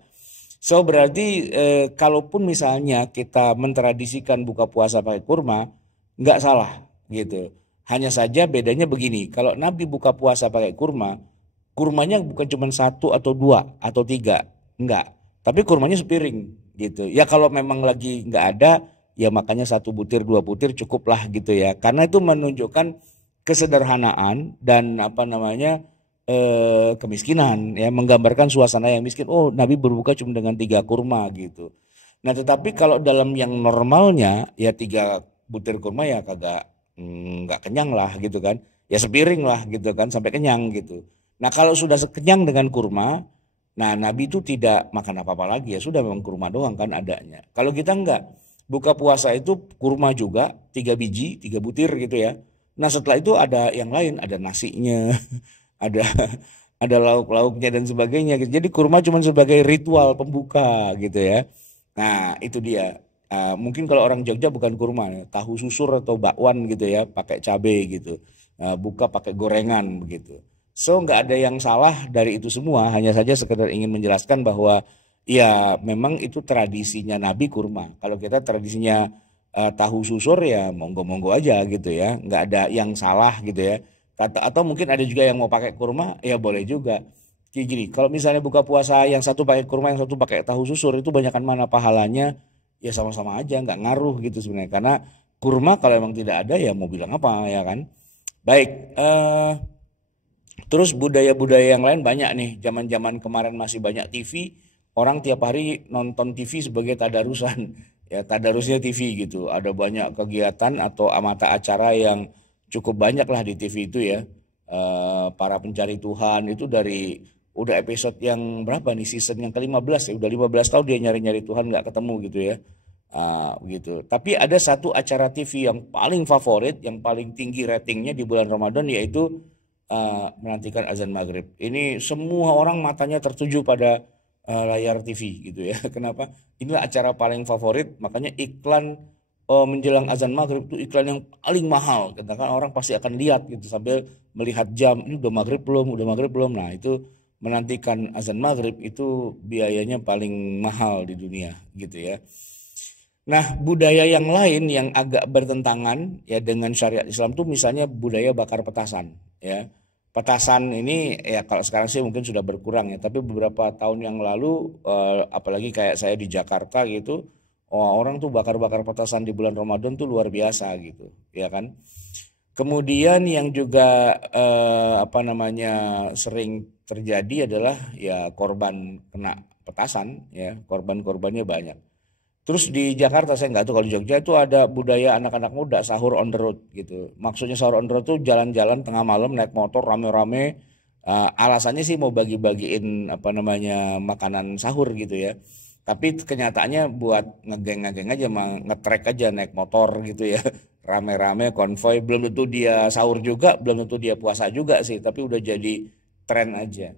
So berarti kalaupun misalnya kita mentradisikan buka puasa pakai kurma, nggak salah gitu. Hanya saja bedanya begini, kalau Nabi buka puasa pakai kurma, kurmanya bukan cuma satu atau dua atau tiga, enggak. Tapi kurmanya sepiring gitu. Ya kalau memang lagi nggak ada, ya makanya 1 butir 2 butir cukup lah gitu ya. Karena itu menunjukkan kesederhanaan dan apa namanya kemiskinan ya, menggambarkan suasana yang miskin. Oh Nabi berbuka cuma dengan 3 kurma gitu. Nah tetapi kalau dalam yang normalnya ya 3 butir kurma ya kagak nggak kenyang lah gitu kan. Ya sepiring lah gitu kan sampai kenyang gitu. Nah kalau sudah kenyang dengan kurma, nah Nabi itu tidak makan apa-apa lagi ya sudah memang kurma doang kan adanya. Kalau kita enggak, buka puasa itu kurma juga 3 biji, 3 butir gitu ya. Nah setelah itu ada yang lain, ada nasinya, ada ada lauk-lauknya dan sebagainya gitu. Jadi kurma cuma sebagai ritual pembuka gitu ya. Nah itu dia. Mungkin kalau orang Jogja bukan kurma, ya, tahu susur atau bakwan gitu ya, pakai cabai gitu. Buka pakai gorengan begitu. So nggak ada yang salah dari itu semua, hanya saja sekedar ingin menjelaskan bahwa ya memang itu tradisinya Nabi kurma. Kalau kita tradisinya tahu susur ya monggo-monggo aja gitu ya, nggak ada yang salah gitu ya. Atau mungkin ada juga yang mau pakai kurma, ya boleh juga. Kayak gini, kalau misalnya buka puasa yang satu pakai kurma, yang satu pakai tahu susur itu banyakkan mana pahalanya? Ya sama-sama aja, nggak ngaruh gitu sebenarnya. Karena kurma kalau emang tidak ada ya mau bilang apa ya kan? Baik, terus budaya-budaya yang lain banyak nih. Zaman-zaman kemarin masih banyak TV, orang tiap hari nonton TV sebagai tadarusan. Ya, tadarusnya TV gitu. Ada banyak kegiatan atau mata acara yang cukup banyak lah di TV itu ya. Para pencari Tuhan itu dari udah episode yang berapa nih, season yang ke-15 ya. Udah 15 tahun dia nyari-nyari Tuhan nggak ketemu gitu ya. Gitu. Tapi ada satu acara TV yang paling favorit, yang paling tinggi ratingnya di bulan Ramadan yaitu menantikan azan maghrib. Ini semua orang matanya tertuju pada layar TV gitu ya. Kenapa? Inilah acara paling favorit, makanya iklan menjelang azan maghrib itu iklan yang paling mahal. Karena kan orang pasti akan lihat gitu sambil melihat jam, ini udah maghrib belum, udah maghrib belum. Nah itu menantikan azan maghrib itu biayanya paling mahal di dunia gitu ya. Nah budaya yang lain yang agak bertentangan ya dengan syariat Islam tuh misalnya budaya bakar petasan ya. Petasan ini ya kalau sekarang sih mungkin sudah berkurang ya, tapi beberapa tahun yang lalu apalagi kayak saya di Jakarta gitu, orang tuh bakar-bakar petasan di bulan Ramadan tuh luar biasa gitu, ya kan. Kemudian yang juga apa namanya sering terjadi adalah ya korban kena petasan ya, korban-korbannya banyak. Terus di Jakarta saya nggak tahu, kalau di Jogja itu ada budaya anak-anak muda sahur on the road gitu. Maksudnya sahur on the road tuh jalan-jalan tengah malam naik motor rame-rame. Alasannya sih mau bagi-bagiin apa namanya makanan sahur gitu ya. Tapi kenyataannya buat ngegeng-ngegeng aja, ngetrek aja naik motor gitu ya. rame-rame konvoy, belum tentu dia sahur juga, belum tentu dia puasa juga sih, tapi udah jadi tren aja.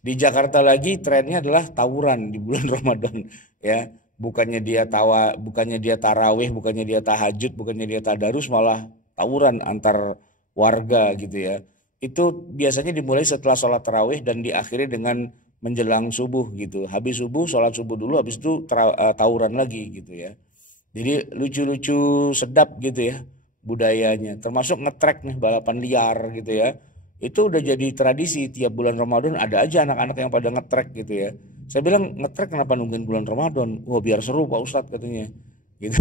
Di Jakarta lagi trennya adalah tawuran di bulan Ramadan ya. Bukannya dia tarawih, bukannya dia tahajud, bukannya dia tadarus, malah tawuran antar warga gitu ya. Itu biasanya dimulai setelah sholat tarawih dan diakhiri dengan menjelang subuh gitu. Habis subuh, sholat subuh dulu, habis itu tawuran lagi gitu ya. Jadi lucu-lucu sedap gitu ya budayanya. Termasuk ngetrek nih, balapan liar gitu ya. Itu udah jadi tradisi tiap bulan Ramadan ada aja anak-anak yang pada ngetrek gitu ya. Saya bilang ngetrek kenapa nungguin bulan Ramadan? Wah biar seru Pak Ustadz katanya. Gitu.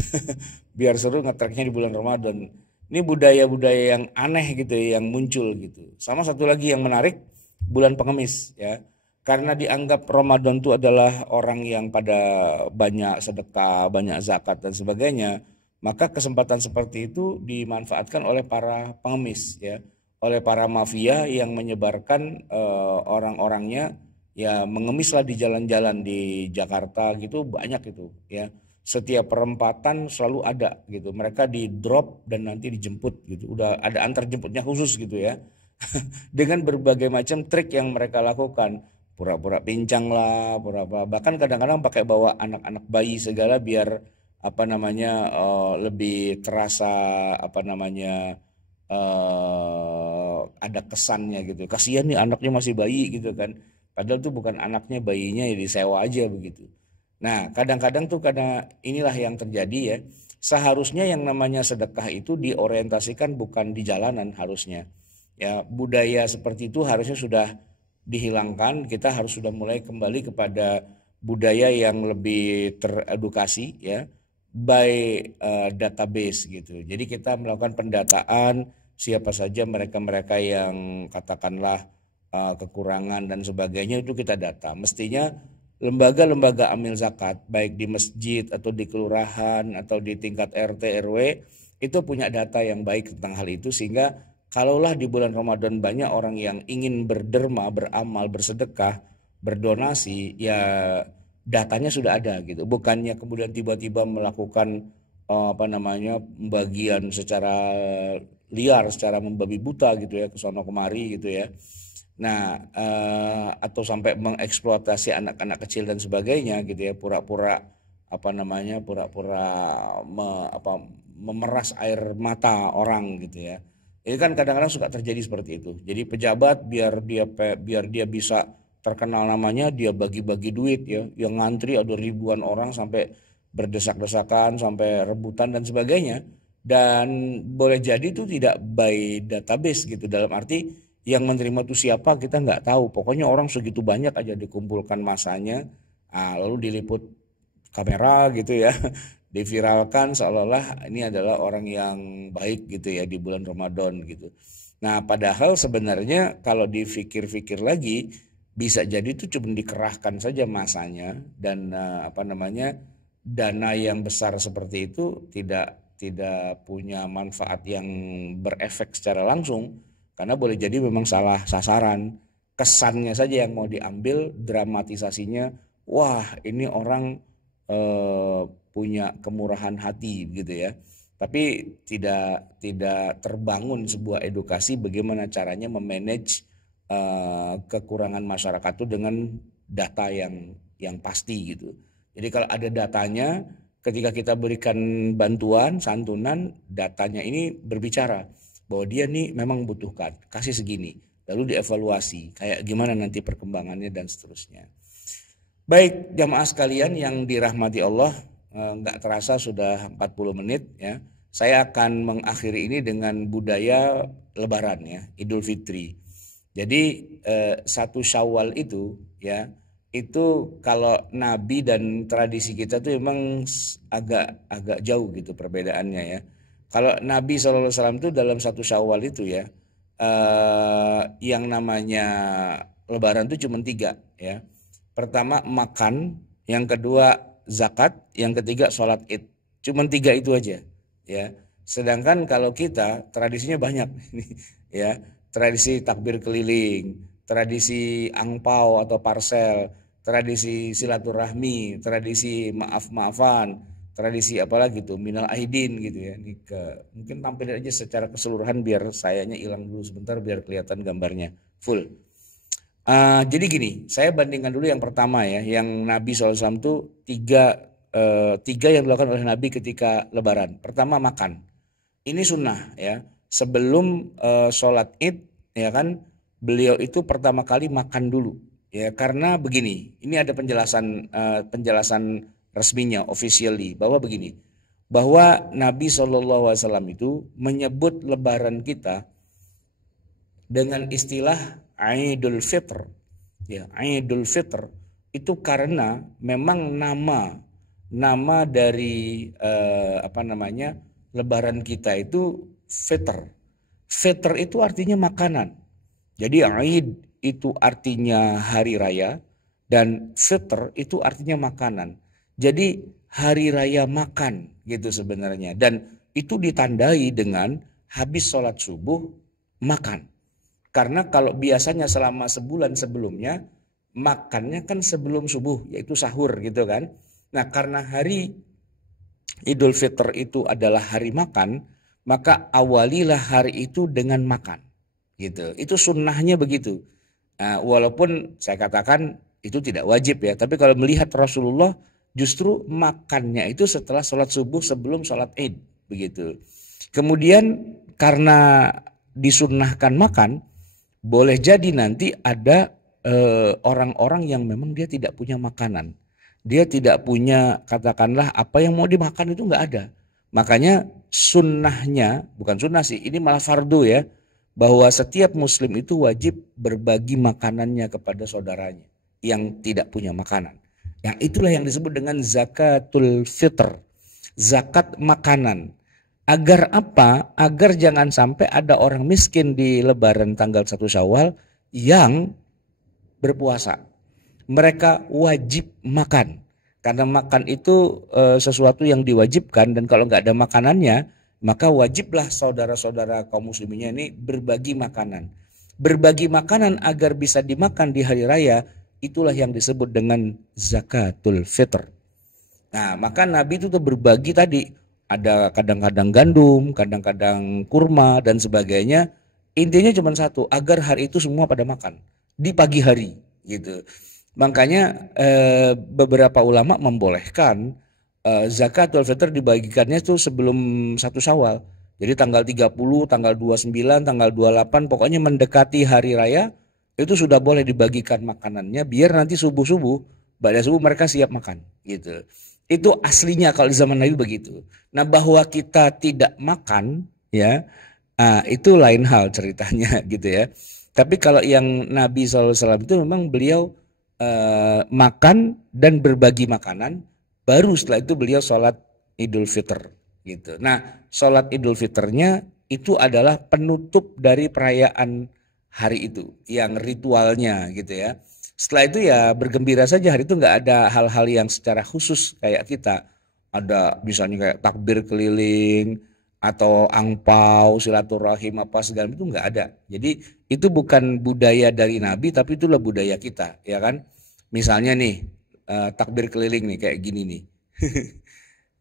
Biar seru ngetreknya di bulan Ramadan. Ini budaya-budaya yang aneh gitu ya, yang muncul gitu. Sama satu lagi yang menarik, bulan pengemis ya. Karena dianggap Ramadan itu adalah orang yang pada banyak sedekah, banyak zakat dan sebagainya, maka kesempatan seperti itu dimanfaatkan oleh para pengemis ya, oleh para mafia yang menyebarkan orang-orangnya ya mengemislah di jalan-jalan di Jakarta gitu banyak itu ya. Setiap perempatan selalu ada gitu. Mereka di drop dan nanti dijemput gitu. Udah ada antar jemputnya khusus gitu ya. Dengan berbagai macam trik yang mereka lakukan. Pura-pura pincang lah, pura-pura bahkan kadang-kadang pakai bawa anak-anak bayi segala biar apa namanya lebih terasa apa namanya ada kesannya gitu. Kasihan nih anaknya masih bayi gitu kan. Padahal tuh bukan anaknya, bayinya ya disewa aja begitu. Nah, kadang-kadang tuh karena inilah yang terjadi ya. Seharusnya yang namanya sedekah itu diorientasikan bukan di jalanan harusnya. Ya, budaya seperti itu harusnya sudah dihilangkan. Kita harus sudah mulai kembali kepada budaya yang lebih teredukasi ya by database gitu. Jadi kita melakukan pendataan siapa saja mereka-mereka yang katakanlah kekurangan dan sebagainya itu kita data. Mestinya lembaga-lembaga amil zakat baik di masjid atau di kelurahan atau di tingkat RT RW itu punya data yang baik tentang hal itu sehingga kalaulah di bulan Ramadan banyak orang yang ingin berderma, beramal, bersedekah, berdonasi ya datanya sudah ada gitu. Bukannya kemudian tiba-tiba melakukan apa namanya pembagian secara liar, secara membabi buta gitu ya ke sono kemari gitu ya. Nah, atau sampai mengeksploitasi anak-anak kecil dan sebagainya gitu ya, pura-pura apa namanya, pura-pura memeras air mata orang gitu ya. Ini kan kadang-kadang suka terjadi seperti itu. Jadi pejabat biar dia bisa terkenal namanya, dia bagi-bagi duit ya, yang ngantri ada ribuan orang sampai berdesak-desakan, sampai rebutan dan sebagainya. Dan boleh jadi itu tidak by database gitu, dalam arti yang menerima itu siapa kita nggak tahu. Pokoknya orang segitu banyak aja dikumpulkan masanya, lalu diliput kamera gitu ya, diviralkan seolah-olah ini adalah orang yang baik gitu ya di bulan Ramadan gitu. Nah padahal sebenarnya kalau dipikir-pikir lagi bisa jadi itu cuma dikerahkan saja masanya dan apa namanya dana yang besar seperti itu tidak punya manfaat yang berefek secara langsung. Karena boleh jadi memang salah sasaran, kesannya saja yang mau diambil, dramatisasinya, wah ini orang punya kemurahan hati gitu ya. Tapi tidak terbangun sebuah edukasi bagaimana caranya memanage kekurangan masyarakat itu dengan data yang pasti gitu. Jadi kalau ada datanya, ketika kita berikan bantuan, santunan, datanya ini berbicara bahwa dia nih memang membutuhkan, kasih segini, lalu dievaluasi kayak gimana nanti perkembangannya dan seterusnya. Baik jamaah sekalian yang dirahmati Allah, nggak terasa sudah 40 menit ya. Saya akan mengakhiri ini dengan budaya Lebaran ya, Idul Fitri. Jadi 1 Syawal itu ya, itu kalau Nabi dan tradisi kita tuh memang agak jauh gitu perbedaannya ya. Kalau Nabi SAW itu dalam 1 Syawal itu ya, yang namanya Lebaran itu cuma 3 ya. Pertama makan, yang kedua zakat, yang ketiga sholat id. Cuma 3 itu aja ya. Sedangkan kalau kita tradisinya banyak ya. Tradisi takbir keliling, tradisi angpau atau parsel, tradisi silaturahmi, tradisi maaf-maafan, tradisi apalagi tuh minal aidin gitu ya. Ini mungkin tampilin aja secara keseluruhan biar sayanya hilang dulu sebentar biar kelihatan gambarnya full. Jadi gini, saya bandingkan dulu yang pertama ya, yang Nabi SAW itu tiga yang dilakukan oleh Nabi ketika Lebaran. Pertama makan, ini sunnah ya. Sebelum sholat Id ya kan, beliau itu pertama kali makan dulu ya, karena begini, ini ada penjelasan resminya, officially, bahwa begini, bahwa Nabi SAW itu menyebut Lebaran kita dengan istilah Idul Fitr. Ya, Idul Fitr itu karena memang nama dari Lebaran kita itu Fitr. Fitr itu artinya makanan. Jadi Id itu artinya hari raya dan Fitr itu artinya makanan. Jadi hari raya makan gitu sebenarnya, dan itu ditandai dengan habis sholat subuh makan. Karena kalau biasanya selama sebulan sebelumnya makannya kan sebelum subuh, yaitu sahur gitu kan. Nah, karena hari Idul Fitr itu adalah hari makan, maka awalilah hari itu dengan makan gitu. Itu sunnahnya begitu. Nah, walaupun saya katakan itu tidak wajib ya, tapi kalau melihat Rasulullah justru makannya itu setelah sholat subuh sebelum sholat Id begitu. Kemudian karena disunnahkan makan, boleh jadi nanti ada orang-orang yang memang dia tidak punya makanan. Dia tidak punya, katakanlah apa yang mau dimakan itu nggak ada. Makanya sunnahnya, bukan sunnah sih, ini malah fardu ya, bahwa setiap muslim itu wajib berbagi makanannya kepada saudaranya yang tidak punya makanan. Yang itulah yang disebut dengan zakatul fitr, zakat makanan. Agar apa? Agar jangan sampai ada orang miskin di Lebaran tanggal 1 Syawal yang berpuasa. Mereka wajib makan. Karena makan itu sesuatu yang diwajibkan, dan kalau nggak ada makanannya, maka wajiblah saudara-saudara kaum musliminnya ini berbagi makanan. Berbagi makanan agar bisa dimakan di hari raya, itulah yang disebut dengan zakatul fitr. Nah, maka Nabi itu tuh berbagi tadi. Ada kadang-kadang gandum, kadang-kadang kurma dan sebagainya. Intinya cuma satu, agar hari itu semua pada makan di pagi hari gitu. Makanya beberapa ulama membolehkan zakatul fitr dibagikannya tuh sebelum 1 Syawal. Jadi tanggal 30, tanggal 29, tanggal 28, pokoknya mendekati hari raya itu sudah boleh dibagikan makanannya biar nanti subuh-subuh, pada subuh mereka siap makan gitu. Itu aslinya kalau di zaman Nabi begitu. Nah, bahwa kita tidak makan ya, itu lain hal ceritanya gitu ya. Tapi kalau yang Nabi SAW itu memang beliau makan dan berbagi makanan, baru setelah itu beliau sholat Idul Fitr gitu. Nah, sholat Idul Fitrnya itu adalah penutup dari perayaan hari itu, yang ritualnya gitu ya. Setelah itu ya bergembira saja, hari itu nggak ada hal-hal yang secara khusus kayak kita. Ada misalnya kayak takbir keliling atau angpau, silaturahim apa segala itu nggak ada. Jadi itu bukan budaya dari Nabi, tapi itulah budaya kita, ya kan? Misalnya nih takbir keliling nih kayak gini nih.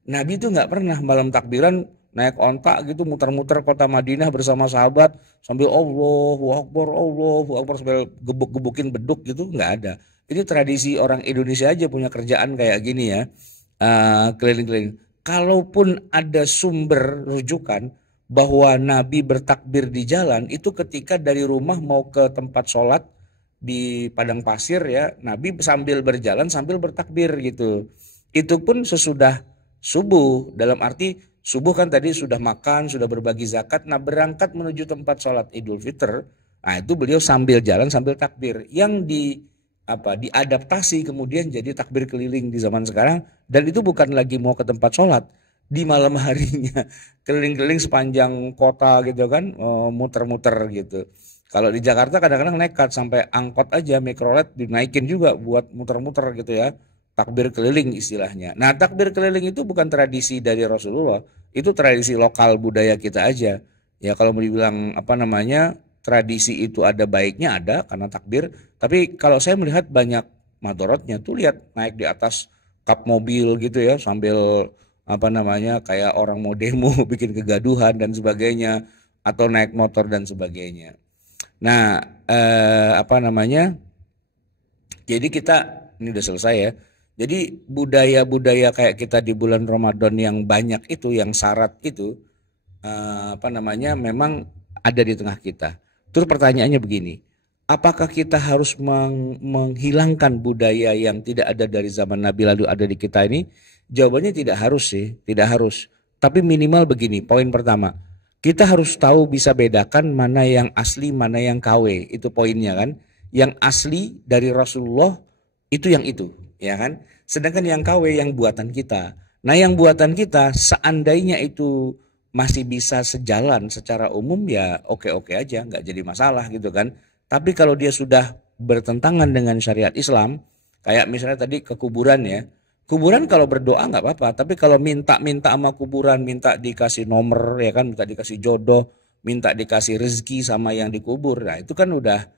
Nabi itu nggak pernah malam takbiran naik ontak gitu muter-muter kota Madinah bersama sahabat sambil Allahu Akbar sambil gebuk-gebukin beduk gitu, nggak ada. Itu tradisi orang Indonesia aja punya kerjaan kayak gini ya, keliling-keliling. Kalaupun ada sumber rujukan bahwa Nabi bertakbir di jalan, itu ketika dari rumah mau ke tempat sholat di padang pasir ya, Nabi sambil berjalan sambil bertakbir gitu. Itu pun sesudah subuh, dalam arti subuh kan tadi sudah makan, sudah berbagi zakat. Nah, berangkat menuju tempat sholat Idul Fitr, nah itu beliau sambil jalan sambil takbir. Yang diadaptasi kemudian jadi takbir keliling di zaman sekarang. Dan itu bukan lagi mau ke tempat sholat, di malam harinya keliling-keliling sepanjang kota gitu kan, muter-muter gitu. Kalau di Jakarta kadang-kadang nekat sampai angkot aja mikrolet dinaikin juga buat muter-muter gitu ya. Takbir keliling istilahnya. Nah, takbir keliling itu bukan tradisi dari Rasulullah, itu tradisi lokal budaya kita aja. Ya kalau mau dibilang tradisi itu ada baiknya ada karena takbir, tapi kalau saya melihat banyak madorotnya tuh, lihat naik di atas kap mobil gitu ya sambil apa namanya kayak orang mau demo bikin kegaduhan dan sebagainya atau naik motor dan sebagainya. Nah, apa namanya? Jadi kita ini udah selesai ya. Jadi budaya-budaya kayak kita di bulan Ramadan yang banyak itu, yang syarat itu, apa namanya, memang ada di tengah kita. Terus pertanyaannya begini, apakah kita harus menghilangkan budaya yang tidak ada dari zaman Nabi lalu ada di kita ini? Jawabannya tidak harus sih, tidak harus. Tapi minimal begini, poin pertama, kita harus tahu bisa bedakan mana yang asli, mana yang KW. Itu poinnya kan. Yang asli dari Rasulullah itu, ya kan? Sedangkan yang KW yang buatan kita. Nah, yang buatan kita seandainya itu masih bisa sejalan secara umum ya oke-oke aja, nggak jadi masalah gitu kan. Tapi kalau dia sudah bertentangan dengan syariat Islam, kayak misalnya tadi ke kuburan ya. Kuburan kalau berdoa nggak apa-apa, tapi kalau minta-minta sama kuburan, minta dikasih nomor ya kan, minta dikasih jodoh, minta dikasih rezeki sama yang dikubur, nah itu kan udah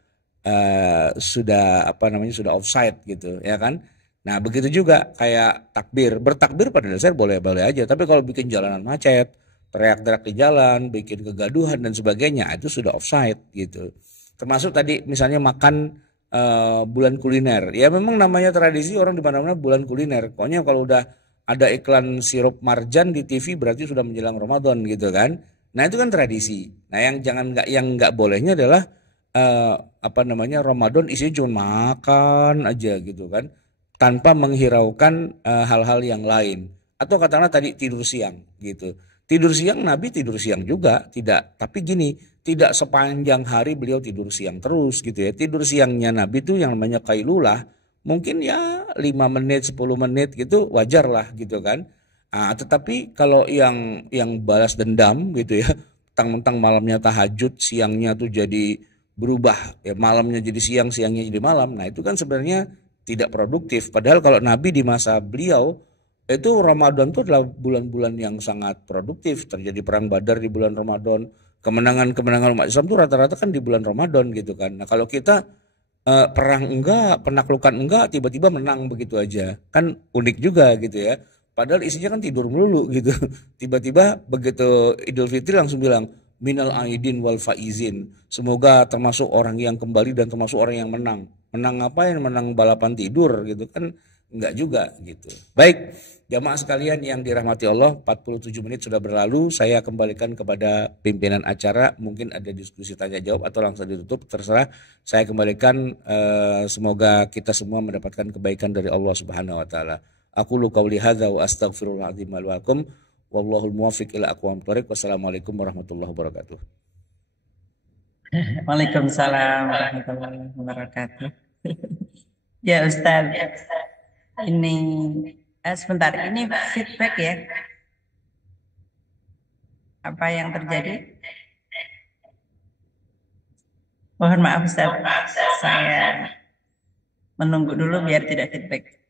sudah apa namanya sudah offside gitu ya kan. Nah begitu juga kayak takbir, bertakbir pada dasar boleh-boleh aja, tapi kalau bikin jalanan macet, teriak-teriak di jalan, bikin kegaduhan dan sebagainya, itu sudah offside gitu. Termasuk tadi misalnya makan bulan kuliner, ya memang namanya tradisi orang di mana-mana bulan kuliner. Pokoknya kalau udah ada iklan sirup marjan di TV berarti sudah menjelang Ramadan gitu kan. Nah itu kan tradisi. Nah yang nggak bolehnya adalah apa namanya Ramadan isinya cuma makan aja gitu kan, tanpa menghiraukan hal-hal yang lain. Atau katakanlah tadi tidur siang gitu. Tidur siang Nabi tidur siang juga tidak, tapi gini, tidak sepanjang hari beliau tidur siang terus gitu ya. Tidur siangnya Nabi itu yang namanya kailulah, mungkin ya 5 menit 10 menit gitu wajar lah gitu kan. Tetapi kalau yang balas dendam gitu ya, mentang-mentang malamnya tahajud, siangnya tuh jadi berubah ya, malamnya jadi siang, siangnya jadi malam. Nah, itu kan sebenarnya tidak produktif. Padahal kalau Nabi di masa beliau itu Ramadan itu adalah bulan-bulan yang sangat produktif. Terjadi perang Badar di bulan Ramadan. Kemenangan-kemenangan umat Islam itu rata-rata kan di bulan Ramadan gitu kan. Nah, kalau kita perang enggak, penaklukan enggak, tiba-tiba menang begitu aja. Kan unik juga gitu ya. Padahal isinya kan tidur melulu gitu. Tiba-tiba begitu Idul Fitri langsung bilang minal aidin wal faizin. Semoga termasuk orang yang kembali dan termasuk orang yang menang. Menang apa yang menang balapan tidur gitu kan enggak juga gitu. Baik, jamaah sekalian yang dirahmati Allah, 47 menit sudah berlalu. Saya kembalikan kepada pimpinan acara. Mungkin ada diskusi tanya jawab atau langsung ditutup, terserah. Saya kembalikan, semoga kita semua mendapatkan kebaikan dari Allah Subhanahu wa taala. Aku lu qauli hadza wa astaghfirullahaladzim wa lakum. Wallahul muwaffiq ila aqwamit thoriq. Wassalamualaikum warahmatullahi wabarakatuh. Waalaikumsalam warahmatullahi wabarakatuh. Ya Ustaz, ini sebentar, ini feedback ya. Apa yang terjadi? Mohon maaf Ustaz, saya menunggu dulu biar tidak feedback.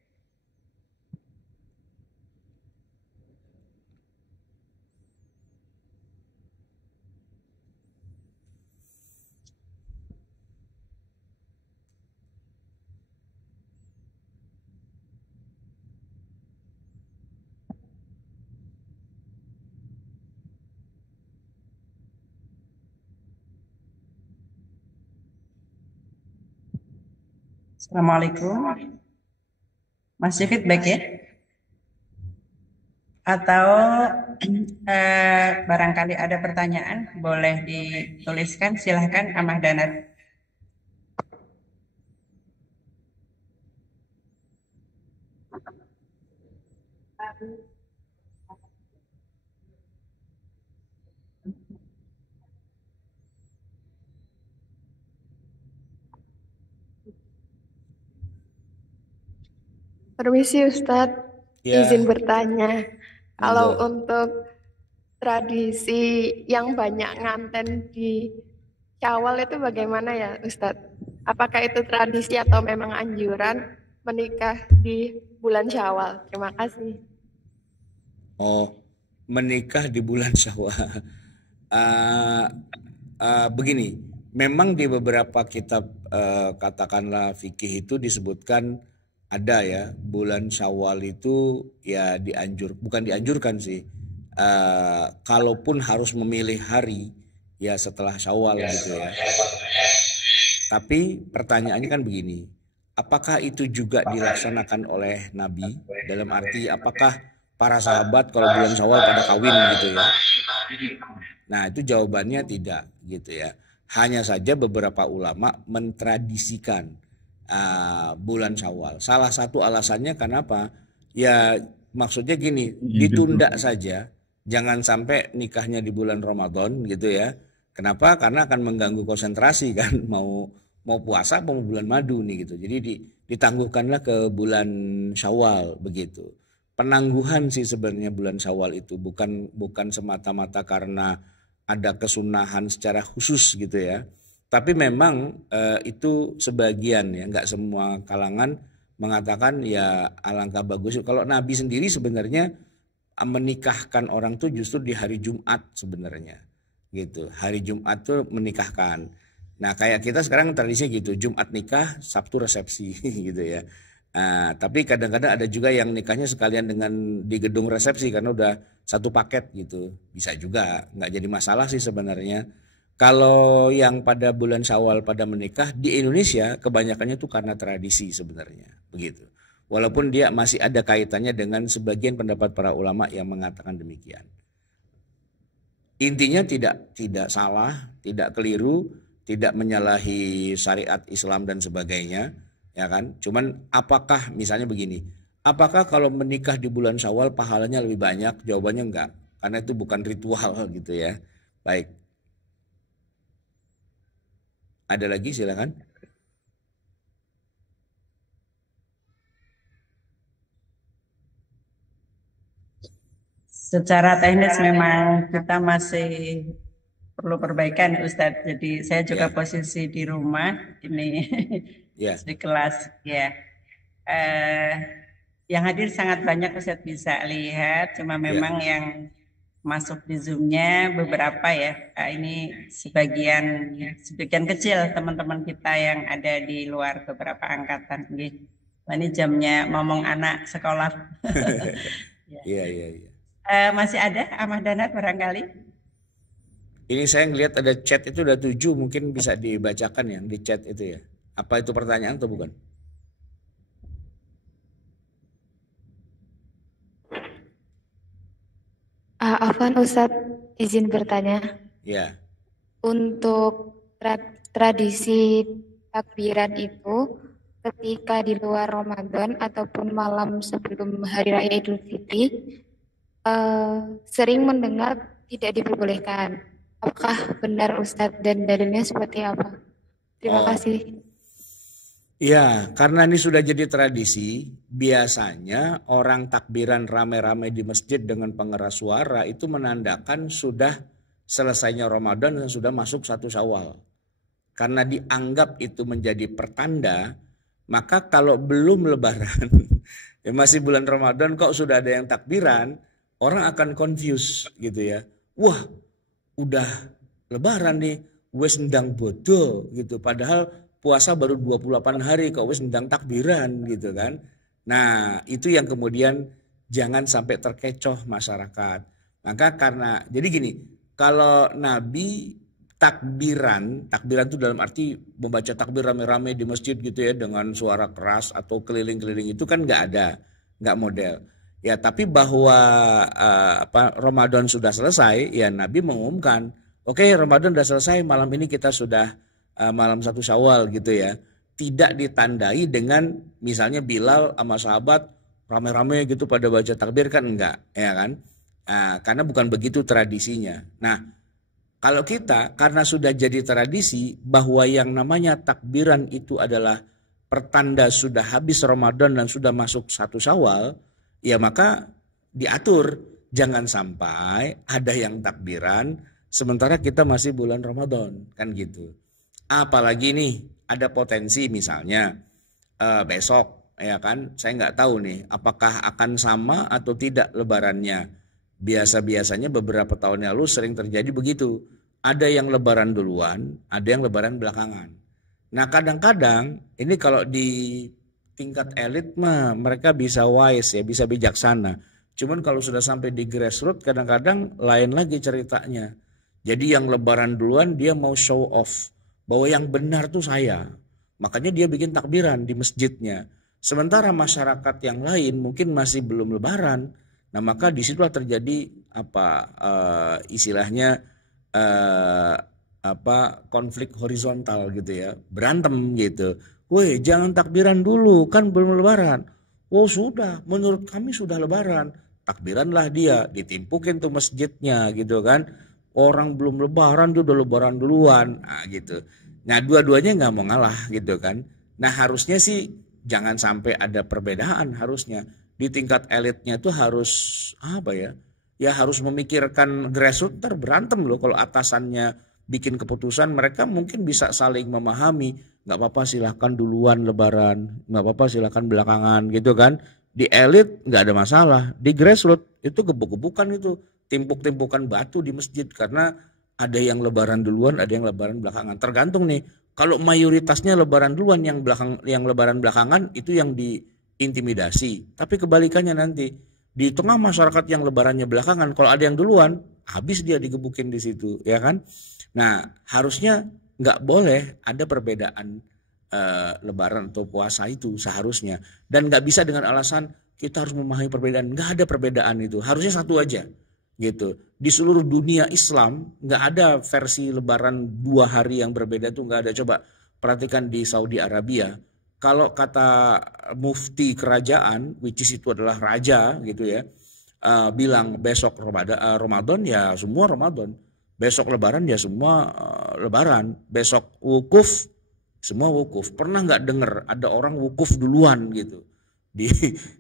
Assalamualaikum. Masih feedback ya? Atau barangkali ada pertanyaan, boleh dituliskan, silahkan Amah Danat. Permisi Ustadz, Ya, izin bertanya. Kalau monggo. untuk tradisi yang banyak nganten di Syawal itu bagaimana ya Ustadz? Apakah itu tradisi atau memang anjuran menikah di bulan Syawal? Terima kasih. Oh, menikah di bulan Syawal. Eh, begini, memang di beberapa kitab katakanlah fikih itu disebutkan ada ya, bulan Syawal itu ya bukan dianjurkan sih. Kalaupun harus memilih hari ya setelah Syawal gitu ya. Tapi pertanyaannya kan begini, apakah itu juga dilaksanakan oleh Nabi? Dalam arti apakah para sahabat kalau bulan Syawal pada kawin gitu ya? Nah itu jawabannya tidak gitu ya. Hanya saja beberapa ulama mentradisikan bulan Syawal. Salah satu alasannya kenapa? Ya maksudnya gini, ditunda saja, jangan sampai nikahnya di bulan Ramadan gitu ya. Kenapa? Karena akan mengganggu konsentrasi kan, mau puasa mau bulan madu nih gitu. Jadi ditangguhkanlah ke bulan Syawal begitu. Penangguhan sih sebenarnya bulan Syawal itu bukan semata-mata karena ada kesunahan secara khusus gitu ya. Tapi memang itu sebagian ya, nggak semua kalangan mengatakan ya alangkah bagus. Kalau Nabi sendiri sebenarnya menikahkan orang tuh justru di hari Jumat sebenarnya gitu. Hari Jumat tuh menikahkan. Nah kayak kita sekarang tradisinya gitu, Jumat nikah, Sabtu resepsi gitu ya. Tapi kadang-kadang ada juga yang nikahnya sekalian dengan di gedung resepsi karena udah satu paket gitu. Bisa juga, nggak jadi masalah sih sebenarnya. Kalau yang pada bulan Syawal pada menikah di Indonesia kebanyakannya itu karena tradisi sebenarnya begitu. Walaupun dia masih ada kaitannya dengan sebagian pendapat para ulama yang mengatakan demikian. Intinya tidak salah, tidak keliru, tidak menyalahi syariat Islam dan sebagainya, ya kan? Cuman apakah misalnya begini, apakah kalau menikah di bulan Syawal pahalanya lebih banyak? Jawabannya enggak, karena itu bukan ritual gitu ya. Baik. Ada lagi silakan. Secara teknis memang kita masih perlu perbaikan Ustadz. Jadi saya juga posisi di rumah ini di kelas ya. Yang hadir sangat banyak Ustadz bisa lihat. Cuma memang yang masuk di Zoom-nya beberapa ya. Ini sebagian kecil teman-teman kita yang ada di luar beberapa angkatan. Ini jamnya ngomong anak sekolah. Iya. Masih ada Ahmad Danat barangkali? Ini saya ngelihat ada chat itu udah 7, mungkin bisa dibacakan yang di chat itu ya. Apa itu pertanyaan atau bukan? Afwan Ustadz, izin bertanya. Ya. Untuk tradisi takbiran itu ketika di luar Ramadan ataupun malam sebelum Hari Raya Idul Fitri, sering mendengar tidak diperbolehkan. Apakah benar Ustadz dan dalilnya seperti apa? Terima kasih. Ya, karena ini sudah jadi tradisi, biasanya orang takbiran rame-rame di masjid dengan pengeras suara itu menandakan sudah selesainya Ramadan dan sudah masuk 1 Syawal. Karena dianggap itu menjadi pertanda, maka kalau belum Lebaran, ya masih bulan Ramadan kok sudah ada yang takbiran, orang akan confuse gitu ya. Wah, udah Lebaran nih, wes ndang bodoh gitu. Padahal puasa baru 28 hari kok wis ndang takbiran gitu kan. Nah, itu yang kemudian jangan sampai terkecoh masyarakat. Maka karena jadi gini, kalau Nabi takbiran itu dalam arti membaca takbir rame-rame di masjid gitu ya dengan suara keras atau keliling-keliling itu kan nggak model. Ya, tapi bahwa Ramadan sudah selesai, ya Nabi mengumumkan, oke, Ramadan sudah selesai, malam ini kita sudah malam 1 Syawal gitu ya. Tidak ditandai dengan misalnya Bilal sama sahabat rame-rame gitu pada baca takbir kan enggak, ya kan? Karena bukan begitu tradisinya. Nah, kalau kita karena sudah jadi tradisi bahwa yang namanya takbiran itu adalah pertanda sudah habis Ramadan dan sudah masuk 1 Syawal, ya maka diatur jangan sampai ada yang takbiran sementara kita masih bulan Ramadan, kan gitu. Apalagi nih ada potensi misalnya besok ya kan, saya nggak tahu nih apakah akan sama atau tidak Lebarannya. Biasanya beberapa tahun lalu sering terjadi begitu. Ada yang Lebaran duluan, ada yang Lebaran belakangan. Nah kadang-kadang ini kalau di tingkat elit mah mereka bisa wise ya, bisa bijaksana. Cuman kalau sudah sampai di grassroots kadang-kadang lain lagi ceritanya. Jadi yang lebaran duluan dia mau show off bahwa yang benar tuh saya. Makanya dia bikin takbiran di masjidnya. Sementara masyarakat yang lain mungkin masih belum lebaran. Nah, maka disitulah terjadi istilahnya konflik horizontal gitu ya. Berantem gitu. Weh, jangan takbiran dulu, kan belum lebaran. Oh sudah, menurut kami sudah lebaran. Takbiranlah dia, ditimpukin tuh masjidnya gitu kan. Orang belum lebaran, dia udah lebaran duluan. Nah gitu. Nah dua-duanya nggak mau ngalah gitu kan. Nah harusnya sih jangan sampai ada perbedaan harusnya. Di tingkat elitnya tuh harus ya harus memikirkan grassroots berantem loh kalau atasannya bikin keputusan, mereka mungkin bisa saling memahami. Nggak apa-apa silahkan duluan lebaran, nggak apa-apa silahkan belakangan gitu kan. Di elit nggak ada masalah, di grassroots itu gebuk-gebukan itu, timpuk-timpukan batu di masjid karena ada yang lebaran duluan, ada yang lebaran belakangan. Tergantung nih, kalau mayoritasnya lebaran duluan, yang lebaran belakangan itu yang diintimidasi. Tapi kebalikannya nanti di tengah masyarakat yang lebarannya belakangan, kalau ada yang duluan, habis dia digebukin di situ, ya kan? Nah, harusnya nggak boleh ada perbedaan lebaran atau puasa itu seharusnya. Dan nggak bisa dengan alasan kita harus memahami perbedaan. Nggak ada perbedaan itu, harusnya satu aja gitu. Di seluruh dunia Islam nggak ada versi lebaran 2 hari yang berbeda tuh nggak ada. Coba perhatikan di Saudi Arabia. Kalau kata mufti kerajaan, which is itu adalah raja gitu ya, bilang besok Ramadan ya semua Ramadan. Besok lebaran ya semua lebaran. Besok wukuf semua wukuf. Pernah nggak dengar ada orang wukuf duluan gitu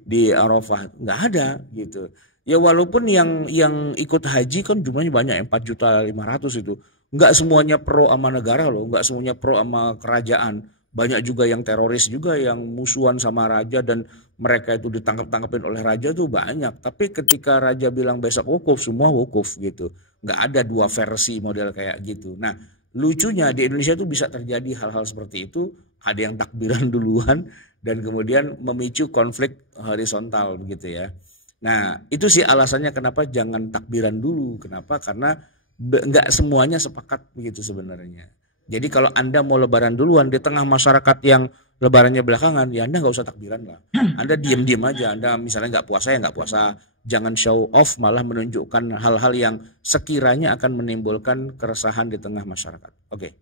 di Arafah? Nggak ada gitu. Ya walaupun yang ikut haji kan jumlahnya banyak, 4.500.000 itu. Nggak semuanya pro sama negara loh, nggak semuanya pro sama kerajaan. Banyak juga yang teroris juga yang musuhan sama raja dan mereka itu ditangkap-tangkapin oleh raja tuh banyak. Tapi ketika raja bilang besok wukuf, semua wukuf gitu. Nggak ada 2 versi model kayak gitu. Nah lucunya di Indonesia tuh bisa terjadi hal-hal seperti itu. Ada yang takbiran duluan dan kemudian memicu konflik horizontal begitu ya. Nah itu sih alasannya kenapa jangan takbiran dulu. Kenapa? Karena nggak semuanya sepakat begitu sebenarnya. Jadi kalau Anda mau lebaran duluan di tengah masyarakat yang lebarannya belakangan, ya Anda nggak usah takbiran lah. Anda diem-diem aja. Anda misalnya nggak puasa ya nggak puasa. Jangan show off, malah menunjukkan hal-hal yang sekiranya akan menimbulkan keresahan di tengah masyarakat. Oke.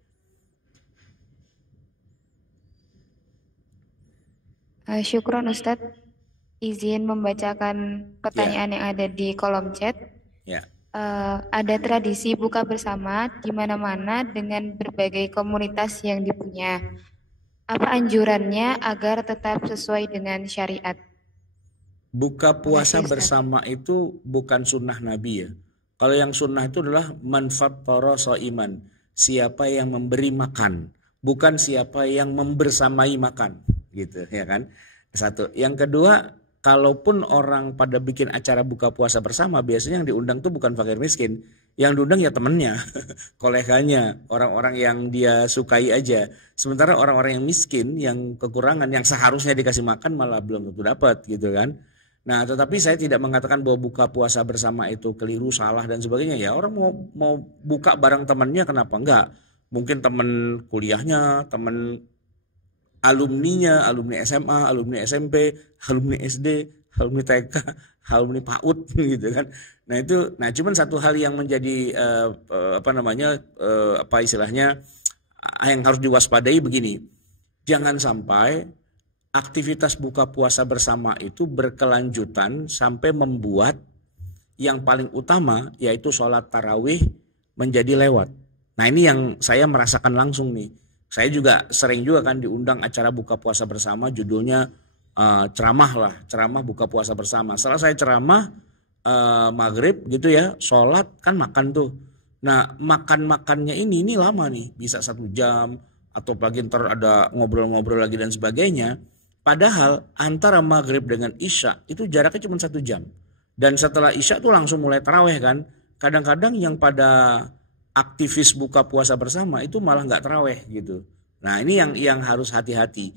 Syukron Ustadz, izin membacakan pertanyaan yang ada di kolom chat. Ya. Ada tradisi buka bersama di mana-mana dengan berbagai komunitas yang dipunya. Apa anjurannya agar tetap sesuai dengan syariat? Buka puasa bersama itu bukan sunnah Nabi ya. Kalau yang sunnah itu adalah man fattara shaiman, siapa yang memberi makan, bukan siapa yang membersamai makan, gitu ya kan. Satu. Yang kedua, kalaupun orang pada bikin acara buka puasa bersama, biasanya yang diundang tuh bukan fakir miskin. Yang diundang ya temennya, koleganya, orang-orang yang dia sukai aja. Sementara orang-orang yang miskin, yang kekurangan, yang seharusnya dikasih makan malah belum tentu dapat gitu kan. Nah tetapi saya tidak mengatakan bahwa buka puasa bersama itu keliru, salah dan sebagainya. Ya orang mau buka bareng temannya kenapa enggak. Mungkin teman kuliahnya, teman alumninya, alumni SMA, alumni SMP, alumni SD, alumni TK, alumni PAUD gitu kan. Nah cuman satu hal yang menjadi yang harus diwaspadai begini. Jangan sampai aktivitas buka puasa bersama itu berkelanjutan sampai membuat yang paling utama yaitu sholat tarawih menjadi lewat. Nah ini yang saya merasakan langsung nih. Saya juga sering juga kan diundang acara buka puasa bersama, judulnya ceramah buka puasa bersama. Setelah saya ceramah maghrib gitu ya, sholat kan makan tuh. Nah makannya ini lama nih, bisa 1 jam atau pagi ntar ada ngobrol-ngobrol lagi dan sebagainya. Padahal antara maghrib dengan isya itu jaraknya cuma 1 jam. Dan setelah isya tuh langsung mulai taraweh kan. Kadang-kadang yang pada aktivis buka puasa bersama itu malah nggak taraweh gitu. Nah ini yang harus hati-hati.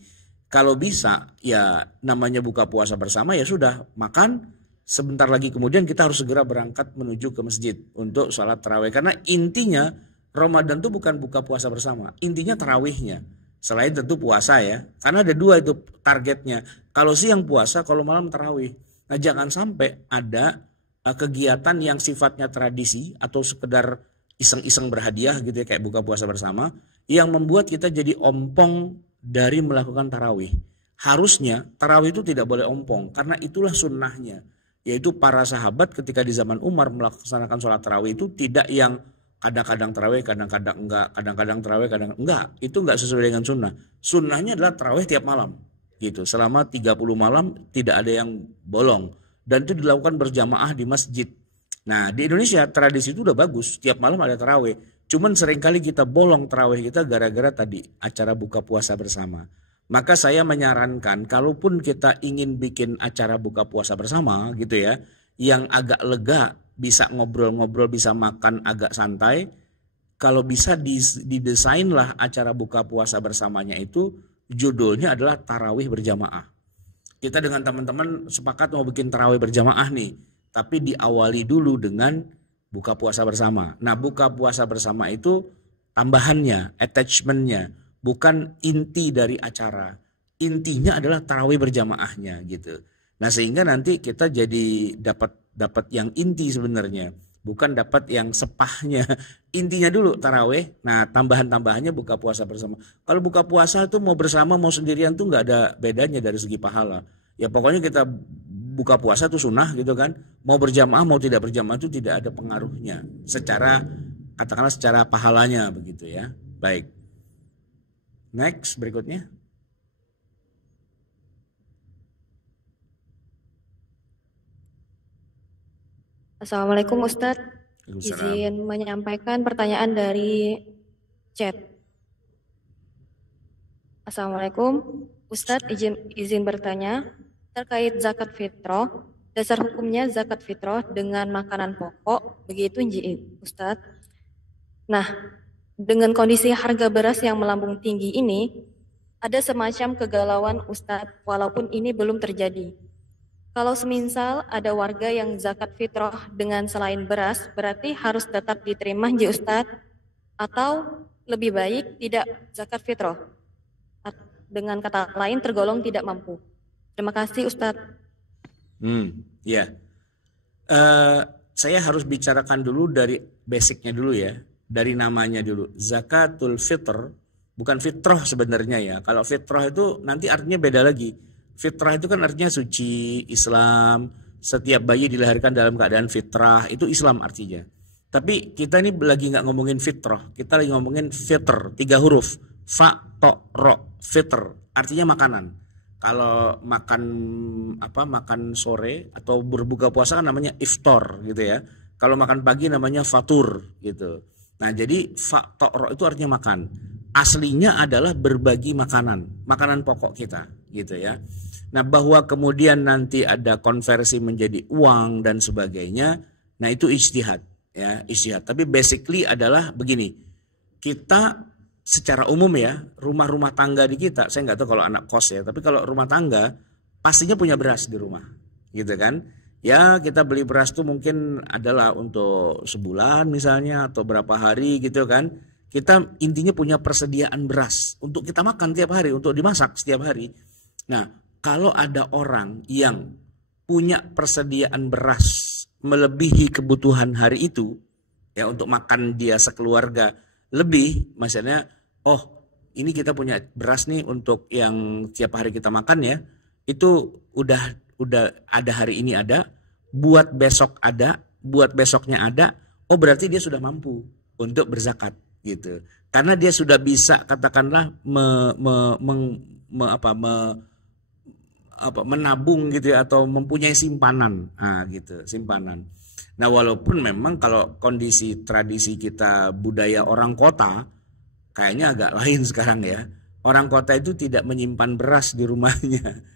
Kalau bisa ya namanya buka puasa bersama ya sudah makan, sebentar lagi kemudian kita harus segera berangkat menuju ke masjid untuk sholat tarawih. Karena intinya Ramadan itu bukan buka puasa bersama, intinya tarawihnya. Selain tentu puasa ya, karena ada dua itu targetnya. Kalau siang puasa, kalau malam tarawih. Nah jangan sampai ada kegiatan yang sifatnya tradisi atau sekedar iseng-iseng berhadiah gitu ya, kayak buka puasa bersama, yang membuat kita jadi ompong dari melakukan tarawih. Harusnya tarawih itu tidak boleh ompong, karena itulah sunnahnya. Yaitu para sahabat ketika di zaman Umar melaksanakan sholat tarawih itu tidak yang kadang-kadang tarawih, kadang-kadang enggak, kadang-kadang tarawih, kadang enggak. Itu enggak sesuai dengan sunnah. Sunnahnya adalah tarawih tiap malam. Gitu. Selama 30 malam tidak ada yang bolong. Dan itu dilakukan berjamaah di masjid. Nah di Indonesia tradisi itu udah bagus. Tiap malam ada tarawih. Cuman seringkali kita bolong tarawih kita gara-gara tadi acara buka puasa bersama. Maka saya menyarankan kalaupun kita ingin bikin acara buka puasa bersama gitu ya, yang agak lega, bisa ngobrol-ngobrol, bisa makan agak santai, kalau bisa didesainlah acara buka puasa bersamanya itu judulnya adalah tarawih berjamaah. Kita dengan teman-teman sepakat mau bikin tarawih berjamaah nih, tapi diawali dulu dengan buka puasa bersama. Nah buka puasa bersama itu tambahannya, attachmentnya, bukan inti dari acara. Intinya adalah tarawih berjamaahnya gitu. Nah sehingga nanti kita jadi dapat yang inti sebenarnya, bukan dapat yang sepahnya. Intinya dulu tarawih. Nah tambahan-tambahannya buka puasa bersama. Kalau buka puasa itu mau bersama mau sendirian tuh nggak ada bedanya dari segi pahala. Ya pokoknya kita buka puasa itu sunnah gitu kan. Mau berjamaah mau tidak berjamaah itu tidak ada pengaruhnya. Secara katakanlah secara pahalanya begitu ya. Baik. Next berikutnya. Assalamualaikum Ustadz, izin menyampaikan pertanyaan dari chat. Assalamualaikum Ustadz, izin bertanya terkait zakat fitrah. Dasar hukumnya zakat fitrah dengan makanan pokok, begitu Ustadz. Nah, dengan kondisi harga beras yang melambung tinggi ini, ada semacam kegalauan Ustadz, walaupun ini belum terjadi. Kalau semisal ada warga yang zakat fitrah dengan selain beras, berarti harus tetap diterima Ustadz, atau lebih baik tidak zakat fitrah. Dengan kata lain tergolong tidak mampu. Terima kasih Ustadz. Ya. Saya harus bicarakan dulu dari basicnya dulu ya, dari namanya dulu. Zakatul fitr, bukan fitrah sebenarnya ya. Kalau fitrah itu nanti artinya beda lagi. Fitrah itu kan artinya suci, Islam, setiap bayi dilahirkan dalam keadaan fitrah, itu Islam artinya. Tapi kita ini lagi nggak ngomongin fitrah, kita lagi ngomongin fitr, 3 huruf, fa, to, ro, fitr, artinya makanan. Kalau makan sore atau berbuka puasa kan namanya iftar gitu ya. Kalau makan pagi namanya fatur gitu. Nah jadi fa, to, ro itu artinya makan. Aslinya adalah berbagi makanan pokok kita gitu ya. Nah bahwa kemudian nanti ada konversi menjadi uang dan sebagainya, nah itu ijtihad ya, ijtihad. Tapi basically adalah begini, kita secara umum ya, rumah-rumah tangga di kita, saya nggak tahu kalau anak kos ya, tapi kalau rumah tangga pastinya punya beras di rumah gitu kan. Ya kita beli beras tuh mungkin adalah untuk sebulan misalnya atau berapa hari gitu kan. Kita intinya punya persediaan beras untuk kita makan tiap hari, untuk dimasak setiap hari. Nah, kalau ada orang yang punya persediaan beras melebihi kebutuhan hari itu, ya untuk makan dia sekeluarga lebih, maksudnya, oh ini kita punya beras nih untuk yang tiap hari kita makan ya, itu udah ada hari ini ada, buat besok ada, buat besoknya ada, oh berarti dia sudah mampu untuk berzakat. Gitu. Karena dia sudah bisa katakanlah menabung gitu ya, atau mempunyai simpanan, gitu, simpanan. Nah walaupun memang kalau kondisi tradisi kita budaya orang kota kayaknya agak lain sekarang ya. Orang kota itu tidak menyimpan beras di rumahnya,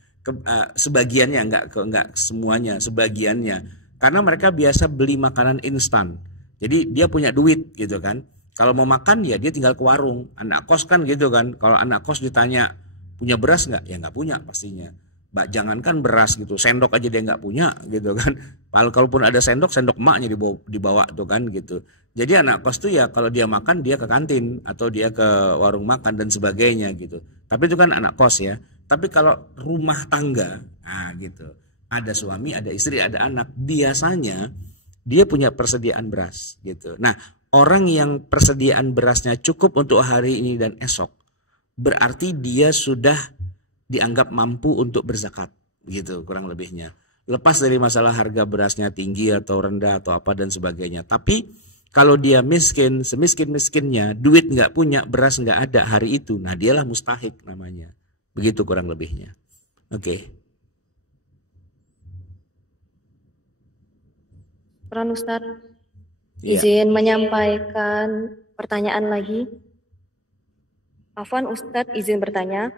sebagiannya enggak semuanya, sebagiannya, karena mereka biasa beli makanan instan. Jadi dia punya duit gitu kan. Kalau mau makan ya dia tinggal ke warung. Anak kos kan gitu kan. Kalau anak kos ditanya Punya beras nggak? Ya nggak punya pastinya. Jangankan beras gitu, sendok aja dia nggak punya gitu kan. Kalaupun ada sendok emaknya dibawa tuh kan gitu. Jadi anak kos tuh ya kalau dia makan dia ke kantin atau dia ke warung makan dan sebagainya gitu. Tapi itu kan anak kos ya. Tapi kalau rumah tangga, nah gitu. Ada suami, ada istri, ada anak. Biasanya dia punya persediaan beras gitu. Nah, orang yang persediaan berasnya cukup untuk hari ini dan esok, berarti dia sudah dianggap mampu untuk berzakat gitu kurang lebihnya. Lepas dari masalah harga berasnya tinggi atau rendah atau apa dan sebagainya. Tapi kalau dia miskin, semiskin-miskinnya, duit nggak punya, beras nggak ada hari itu, nah dialah mustahik namanya. Begitu kurang lebihnya. Oke. Peran Ustadz, Iya. izin menyampaikan pertanyaan lagi. Afwan Ustadz izin bertanya,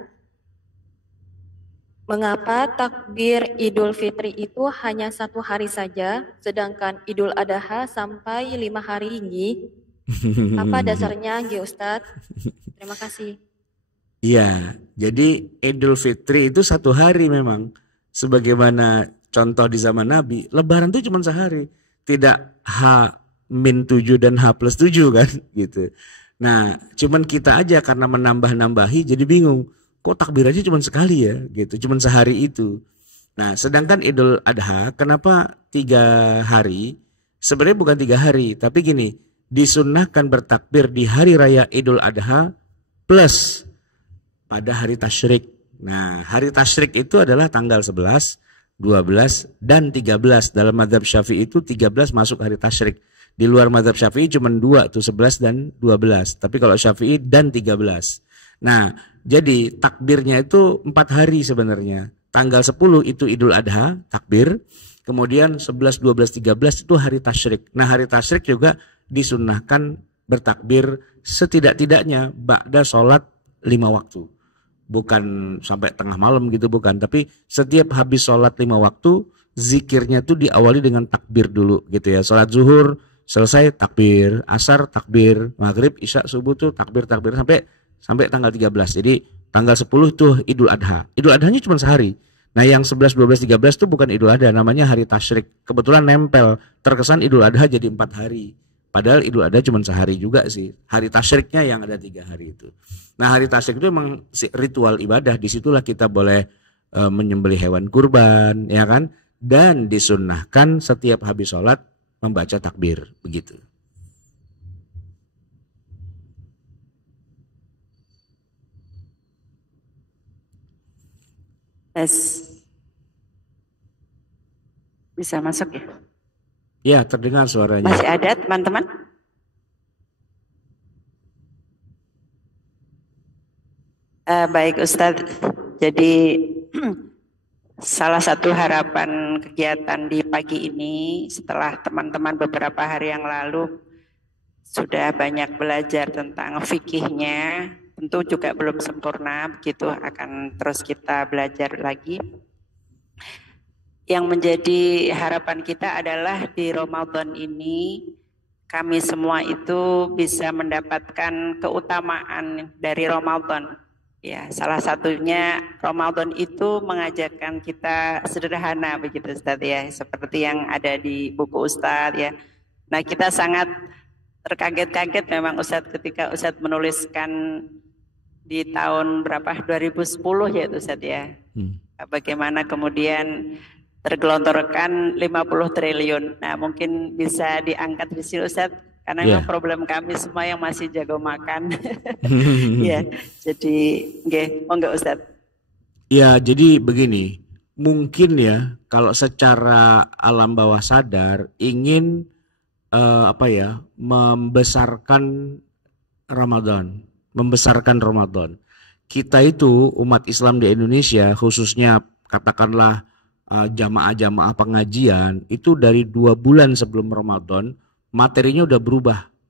mengapa takbir Idul Fitri itu hanya 1 hari saja, sedangkan Idul Adha sampai 5 hari ini? Apa dasarnya, Ustadz? Terima kasih. Iya, jadi Idul Fitri itu 1 hari memang. Sebagaimana contoh di zaman Nabi, Lebaran itu cuma sehari. Tidak H-7 dan H+7 kan gitu. Nah, cuman kita aja karena menambah-nambahi jadi bingung. Kok takbir aja cuma sekali ya gitu, cuma sehari itu. Nah, sedangkan Idul Adha kenapa 3 hari? Sebenarnya bukan 3 hari, tapi gini, disunnahkan bertakbir di hari raya Idul Adha plus pada hari tasyrik. Nah, hari tasyrik itu adalah tanggal 11, 12, dan 13. Dalam mazhab Syafi'i itu 13 masuk hari tasyrik. Di luar mazhab Syafi'i cuma 2 tuh, 11 dan 12. Tapi kalau Syafi'i dan 13. Nah, jadi takbirnya itu 4 hari sebenarnya. Tanggal 10 itu Idul Adha, takbir. Kemudian 11, 12, 13 itu hari tasyrik. Nah, hari tasyrik juga disunnahkan bertakbir setidak-tidaknya ba'da sholat 5 waktu. Bukan sampai tengah malam gitu, bukan. Tapi setiap habis sholat 5 waktu, zikirnya tuh diawali dengan takbir dulu gitu ya. Sholat zuhur selesai takbir, asar takbir, maghrib, isya, subuh tuh takbir sampai tanggal 13. Jadi tanggal 10 tuh Idul Adha. Idul Adhanya cuma sehari. Nah, yang 11, 12, 13 tuh bukan Idul Adha, namanya hari tasyrik. Kebetulan nempel, terkesan Idul Adha jadi 4 hari. Padahal Idul Adha cuma sehari juga sih. Hari tasyriknya yang ada 3 hari itu. Nah, hari tasyrik itu memang ritual ibadah. Disitulah kita boleh menyembelih hewan kurban, ya kan? Dan disunnahkan setiap habis sholat membaca takbir, begitu. Bisa masuk ya? Ya, terdengar suaranya. Masih ada teman-teman? Baik Ustadz, jadi salah satu harapan kegiatan di pagi ini setelah teman-teman beberapa hari yang lalu sudah banyak belajar tentang fikihnya, tentu juga belum sempurna, begitu akan terus kita belajar lagi. Yang menjadi harapan kita adalah di Ramadan ini kami semua itu bisa mendapatkan keutamaan dari Ramadan. Ya, salah satunya Ramadan itu mengajarkan kita sederhana begitu Ustadz ya, seperti yang ada di buku Ustadz ya. Nah, kita sangat terkaget-kaget memang Ustadz ketika Ustadz menuliskan di tahun berapa 2010 ya Ustadz ya. Bagaimana kemudian tergelontorkan 50 triliun. Nah, mungkin bisa diangkat di sini Ustadz. Karena memang problem kami semua yang masih jago makan. Ya, jadi monggo Ustadz. Ya, jadi begini, mungkin ya kalau secara alam bawah sadar ingin membesarkan Ramadan. Kita itu umat Islam di Indonesia, khususnya katakanlah jamaah-jamaah pengajian, itu dari 2 bulan sebelum Ramadan materinya udah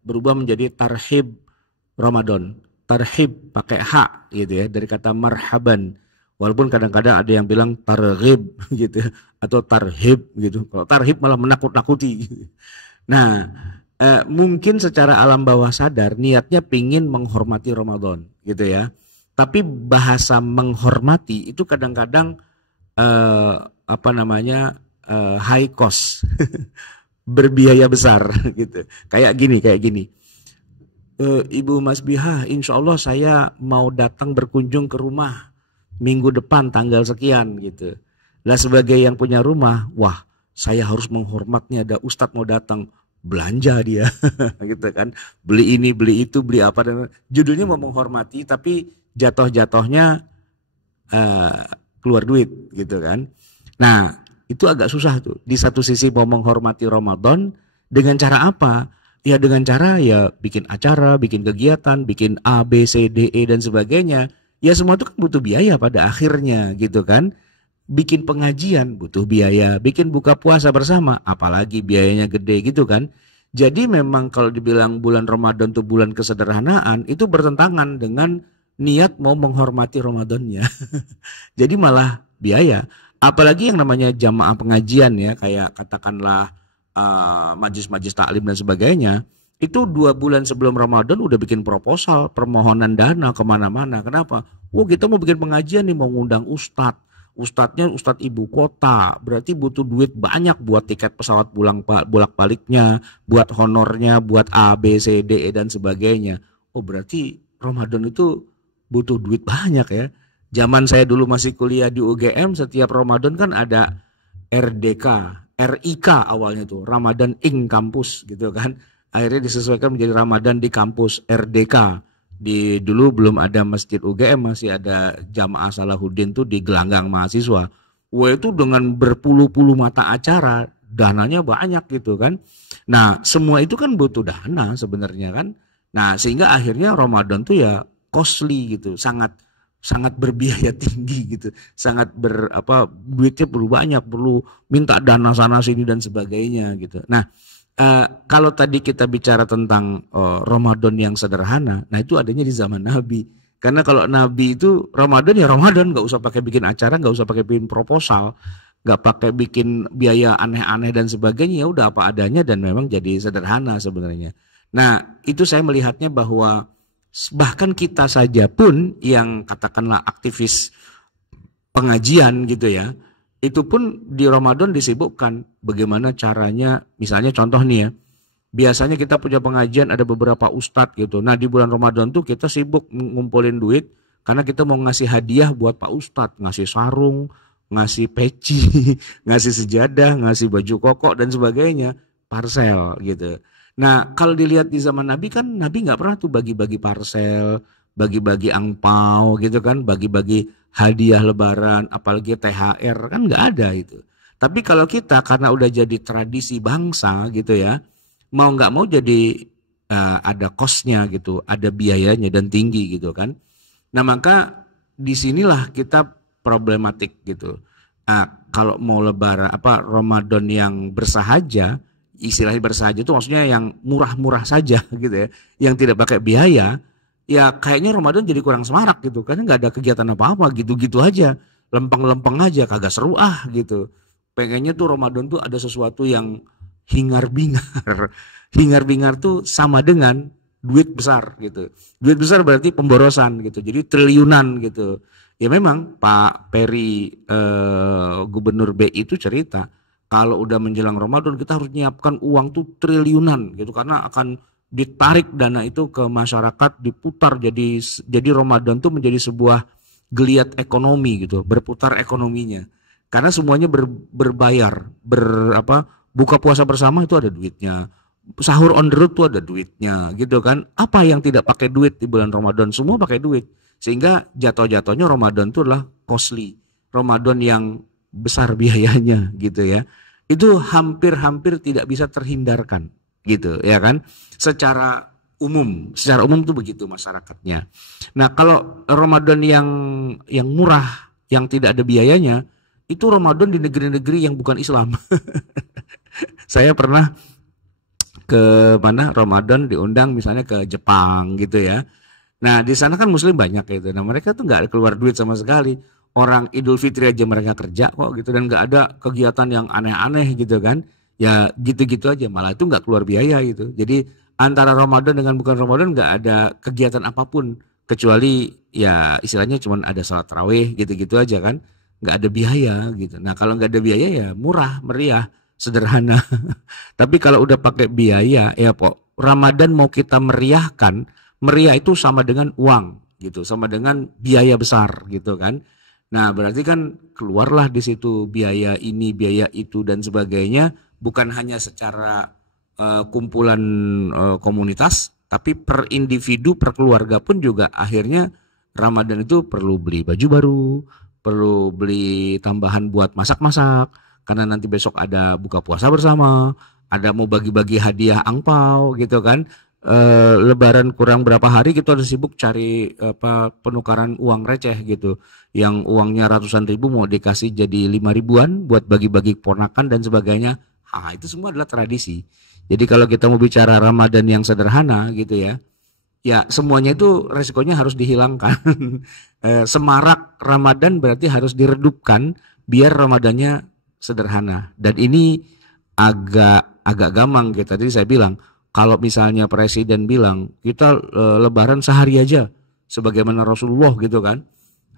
berubah menjadi tarhib Ramadan. Tarhib pakai H gitu ya, dari kata marhaban. Walaupun kadang-kadang ada yang bilang targhib gitu ya, atau tarhib gitu. Kalau tarhib malah menakut-nakuti gitu. Nah, mungkin secara alam bawah sadar niatnya pingin menghormati Ramadan gitu ya. Tapi bahasa menghormati itu kadang-kadang high cost, berbiaya besar gitu. Kayak gini. Ibu Mas Biha, insya Allah saya mau datang berkunjung ke rumah minggu depan tanggal sekian gitu. Lah sebagai yang punya rumah, wah saya harus menghormatnya, ada ustadz mau datang, belanja dia gitu kan, beli ini beli itu beli apa, dan judulnya mau menghormati tapi jatuh-jatuhnya keluar duit gitu kan. Nah itu agak susah tuh, di satu sisi mau menghormati Ramadan dengan cara apa? Ya dengan cara ya bikin acara, bikin kegiatan, bikin A, B, C, D, E dan sebagainya. Ya semua itu kan butuh biaya pada akhirnya gitu kan. Bikin pengajian butuh biaya, bikin buka puasa bersama apalagi biayanya gede gitu kan. Jadi memang kalau dibilang bulan Ramadan itu bulan kesederhanaan, itu bertentangan dengan niat mau menghormati Ramadannya. Jadi malah biaya. Apalagi yang namanya jamaah pengajian ya, kayak katakanlah majlis-majlis taklim dan sebagainya, itu 2 bulan sebelum Ramadan udah bikin proposal permohonan dana kemana-mana. Kenapa? Kita mau bikin pengajian nih, mau ngundang ustadznya ustadz ibu kota, berarti butuh duit banyak buat tiket pesawat bolak-baliknya, buat honornya, buat A, B, C, D, E dan sebagainya. Berarti Ramadan itu butuh duit banyak ya. Zaman saya dulu masih kuliah di UGM, setiap Ramadan kan ada RDK, RIK awalnya tuh, Ramadan Ing Kampus gitu kan. Akhirnya disesuaikan menjadi Ramadan di kampus, RDK. Dulu belum ada masjid UGM, masih ada Jamaah Salahuddin tuh di gelanggang mahasiswa. Itu dengan berpuluh-puluh mata acara, dananya banyak gitu kan. Nah semua itu kan butuh dana sebenarnya kan. Nah sehingga akhirnya Ramadan tuh ya costly gitu, sangat berbiaya tinggi gitu, sangat duitnya perlu banyak, perlu minta dana sana sini dan sebagainya gitu. Nah kalau tadi kita bicara tentang Ramadan yang sederhana, nah itu adanya di zaman Nabi. Karena kalau Nabi itu Ramadan ya Ramadan, nggak usah pakai bikin acara, nggak usah pakai bikin proposal, nggak pakai bikin biaya aneh-aneh dan sebagainya, ya udah apa adanya dan memang jadi sederhana sebenarnya. Nah itu saya melihatnya bahwa bahkan kita saja pun yang katakanlah aktivis pengajian gitu ya, itu pun di Ramadan disibukkan bagaimana caranya. Misalnya contoh nih ya, biasanya kita punya pengajian ada beberapa ustadz gitu. Nah di bulan Ramadan tuh kita sibuk ngumpulin duit karena kita mau ngasih hadiah buat Pak Ustadz, ngasih sarung, ngasih peci, ngasih sejadah, ngasih baju koko dan sebagainya, parcel gitu. Nah kalau dilihat di zaman Nabi kan Nabi nggak pernah tuh bagi-bagi parcel, bagi-bagi angpau gitu kan, bagi-bagi hadiah lebaran, apalagi THR, kan nggak ada itu. Tapi kalau kita karena udah jadi tradisi bangsa gitu ya, mau nggak mau jadi ada kosnya gitu, ada biayanya dan tinggi gitu kan. Nah maka disinilah kita problematik gitu. Kalau mau lebaran Ramadan yang bersahaja, istilahnya bersahaja itu maksudnya yang murah-murah saja gitu ya, yang tidak pakai biaya. Ya kayaknya Ramadan jadi kurang semarak gitu, karena nggak ada kegiatan apa-apa, gitu-gitu aja, lempeng-lempeng aja, kagak seru gitu. Pengennya tuh Ramadan tuh ada sesuatu yang hingar-bingar. Hingar-bingar tuh sama dengan duit besar gitu. Duit besar berarti pemborosan gitu, jadi triliunan gitu. Ya memang Pak Peri Gubernur BI itu cerita, kalau udah menjelang Ramadan kita harus nyiapkan uang tuh triliunan gitu, karena akan ditarik dana itu ke masyarakat, diputar jadi Ramadan tuh menjadi sebuah geliat ekonomi gitu, berputar ekonominya. Karena semuanya berbayar, buka puasa bersama itu ada duitnya, sahur on the road tuh ada duitnya gitu kan. Apa yang tidak pakai duit di bulan Ramadan, semua pakai duit. Sehingga jatuh-jatuhnya Ramadan itu adalah costly, Ramadan yang besar biayanya gitu ya. Itu hampir tidak bisa terhindarkan gitu ya kan, secara umum tuh begitu masyarakatnya. Nah kalau Ramadan yang murah, yang tidak ada biayanya, itu Ramadan di negeri-negeri yang bukan Islam. Saya pernah ke mana Ramadan diundang misalnya ke Jepang gitu ya. Nah di sana kan Muslim banyak gitu. Nah mereka tuh nggak keluar duit sama sekali. Orang Idul Fitri aja mereka kerja kok gitu, dan nggak ada kegiatan yang aneh-aneh gitu kan. Ya gitu-gitu aja, malah itu nggak keluar biaya gitu. Jadi antara Ramadan dengan bukan Ramadan nggak ada kegiatan apapun Kecuali ya istilahnya cuman ada sholat tarawih gitu-gitu aja kan, nggak ada biaya gitu. Nah kalau nggak ada biaya ya murah, meriah, sederhana. Tapi kalau udah pakai biaya ya kok Ramadan mau kita meriahkan, meriah itu sama dengan uang gitu, sama dengan biaya besar gitu kan. Nah berarti kan keluarlah di situ biaya ini, biaya itu dan sebagainya, bukan hanya secara kumpulan komunitas, tapi per individu, per keluarga pun juga akhirnya Ramadan itu perlu beli baju baru, perlu beli tambahan buat masak-masak, karena nanti besok ada buka puasa bersama, ada mau bagi-bagi hadiah angpau gitu kan. Lebaran kurang berapa hari kita udah sibuk cari penukaran uang receh gitu, yang uangnya ratusan ribu mau dikasih jadi 5 ribuan buat bagi-bagi ponakan dan sebagainya. Itu semua adalah tradisi. Jadi kalau kita mau bicara Ramadan yang sederhana gitu ya, ya semuanya itu resikonya harus dihilangkan. Semarak Ramadan berarti harus diredupkan biar Ramadannya sederhana. Dan ini agak gampang gitu. Tadi saya bilang kalau misalnya presiden bilang kita lebaran sehari aja sebagaimana Rasulullah gitu kan,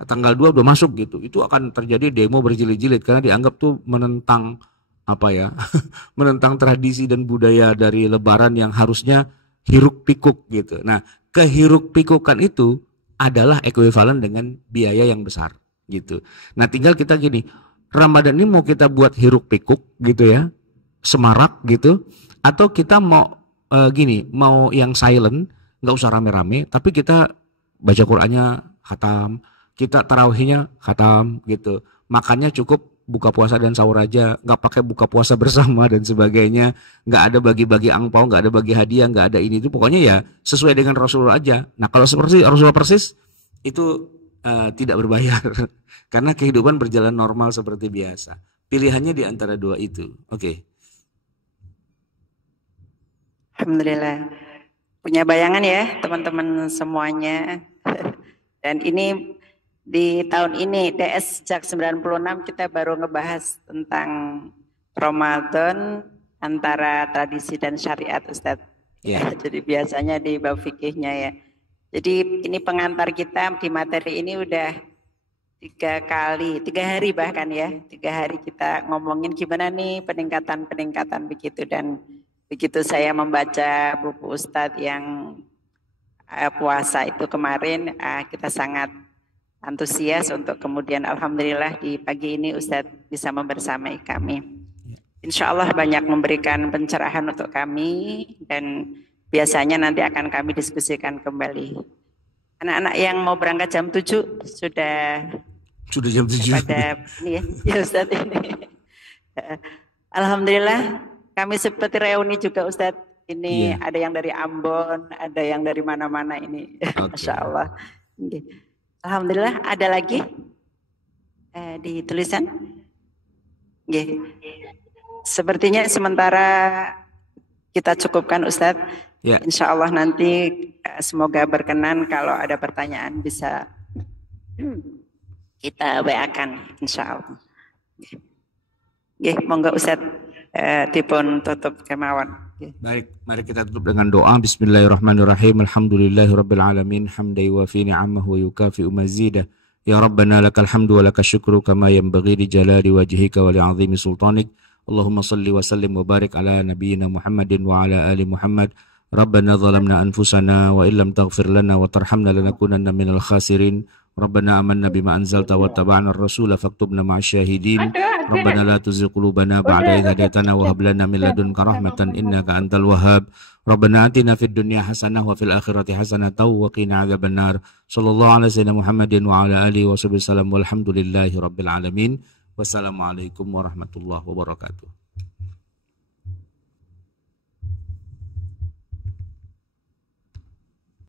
tanggal 2 udah masuk gitu, itu akan terjadi demo berjilid-jilid karena dianggap tuh menentang menentang tradisi dan budaya dari lebaran yang harusnya hiruk pikuk gitu. Nah, kehiruk pikukan itu adalah ekuivalen dengan biaya yang besar gitu. Nah, tinggal kita gini, Ramadan ini mau kita buat hiruk pikuk gitu ya, semarak gitu, atau kita mau mau yang silent, nggak usah rame-rame, tapi kita baca Qur'annya khatam, kita tarawihnya khatam gitu, makannya cukup buka puasa dan sahur aja, nggak pakai buka puasa bersama dan sebagainya, nggak ada bagi-bagi angpau, nggak ada bagi hadiah, nggak ada ini itu, pokoknya ya sesuai dengan Rasulullah aja. Nah kalau seperti Rasulullah persis itu tidak berbayar karena kehidupan berjalan normal seperti biasa. Pilihannya di antara dua itu. Oke. Alhamdulillah punya bayangan ya teman-teman semuanya. Dan ini di tahun ini DS sejak 96 kita baru ngebahas tentang Ramadan antara tradisi dan syariat Ustadz. Yeah. Jadi biasanya di bab fikihnya ya. Jadi ini pengantar kita di materi ini udah 3 hari bahkan ya. 3 hari kita ngomongin gimana nih peningkatan begitu. Dan begitu saya membaca buku Ustadz yang puasa itu kemarin, kita sangat antusias untuk kemudian alhamdulillah di pagi ini Ustadz bisa membersamai kami. Insya Allah banyak memberikan pencerahan untuk kami dan biasanya nanti akan kami diskusikan kembali. Anak-anak yang mau berangkat jam 7 sudah jam 7 pada ini ya Ustadz ini. Alhamdulillah kami seperti reuni juga Ustadz. Ini ada yang dari Ambon, ada yang dari mana-mana ini. Masya Allah. Alhamdulillah, ada lagi di tulisan? Sepertinya sementara kita cukupkan Ustadz. Insya Allah nanti semoga berkenan kalau ada pertanyaan bisa kita WA-kan insya Allah. Monggo Ustadz dipun tutup kemawon. Baik, mari kita tutup dengan doa. Bismillahirrahmanirrahim. Alhamdulillahirabbil alamin, hamdan yuwafi ni'amahu wa yukafi'u mazidah. Ya Rabbana lakal hamdu wa lakal syukru kama yanbaghi li jalali wajhika wa li'azimi sultanik. Allahumma salli wa sallim wa barik ala nabiyyina Muhammadin wa ala ali Muhammad. Rabbana zalamna anfusana wa illam taghfir lana wa tarhamna lanakunanna minal khasirin. Rabbana amanna bima anzalta wa taba'na ar-rasula faktubna ma'asyahidin. Rabbana la tuzigh qulubana ba'da idh hadaytana wa hab lana min ladunka rahmatan innaka antal wahhab. Rabbana atina fid dunya hasanah wa fil akhirati hasanah wa qina adzabannar. Sallallahu alaihi wasallam Muhammadin wa ala alihi wa sahbihi wasallam walhamdulillahi rabbil alamin. Wassalamualaikum warahmatullahi wabarakatuh.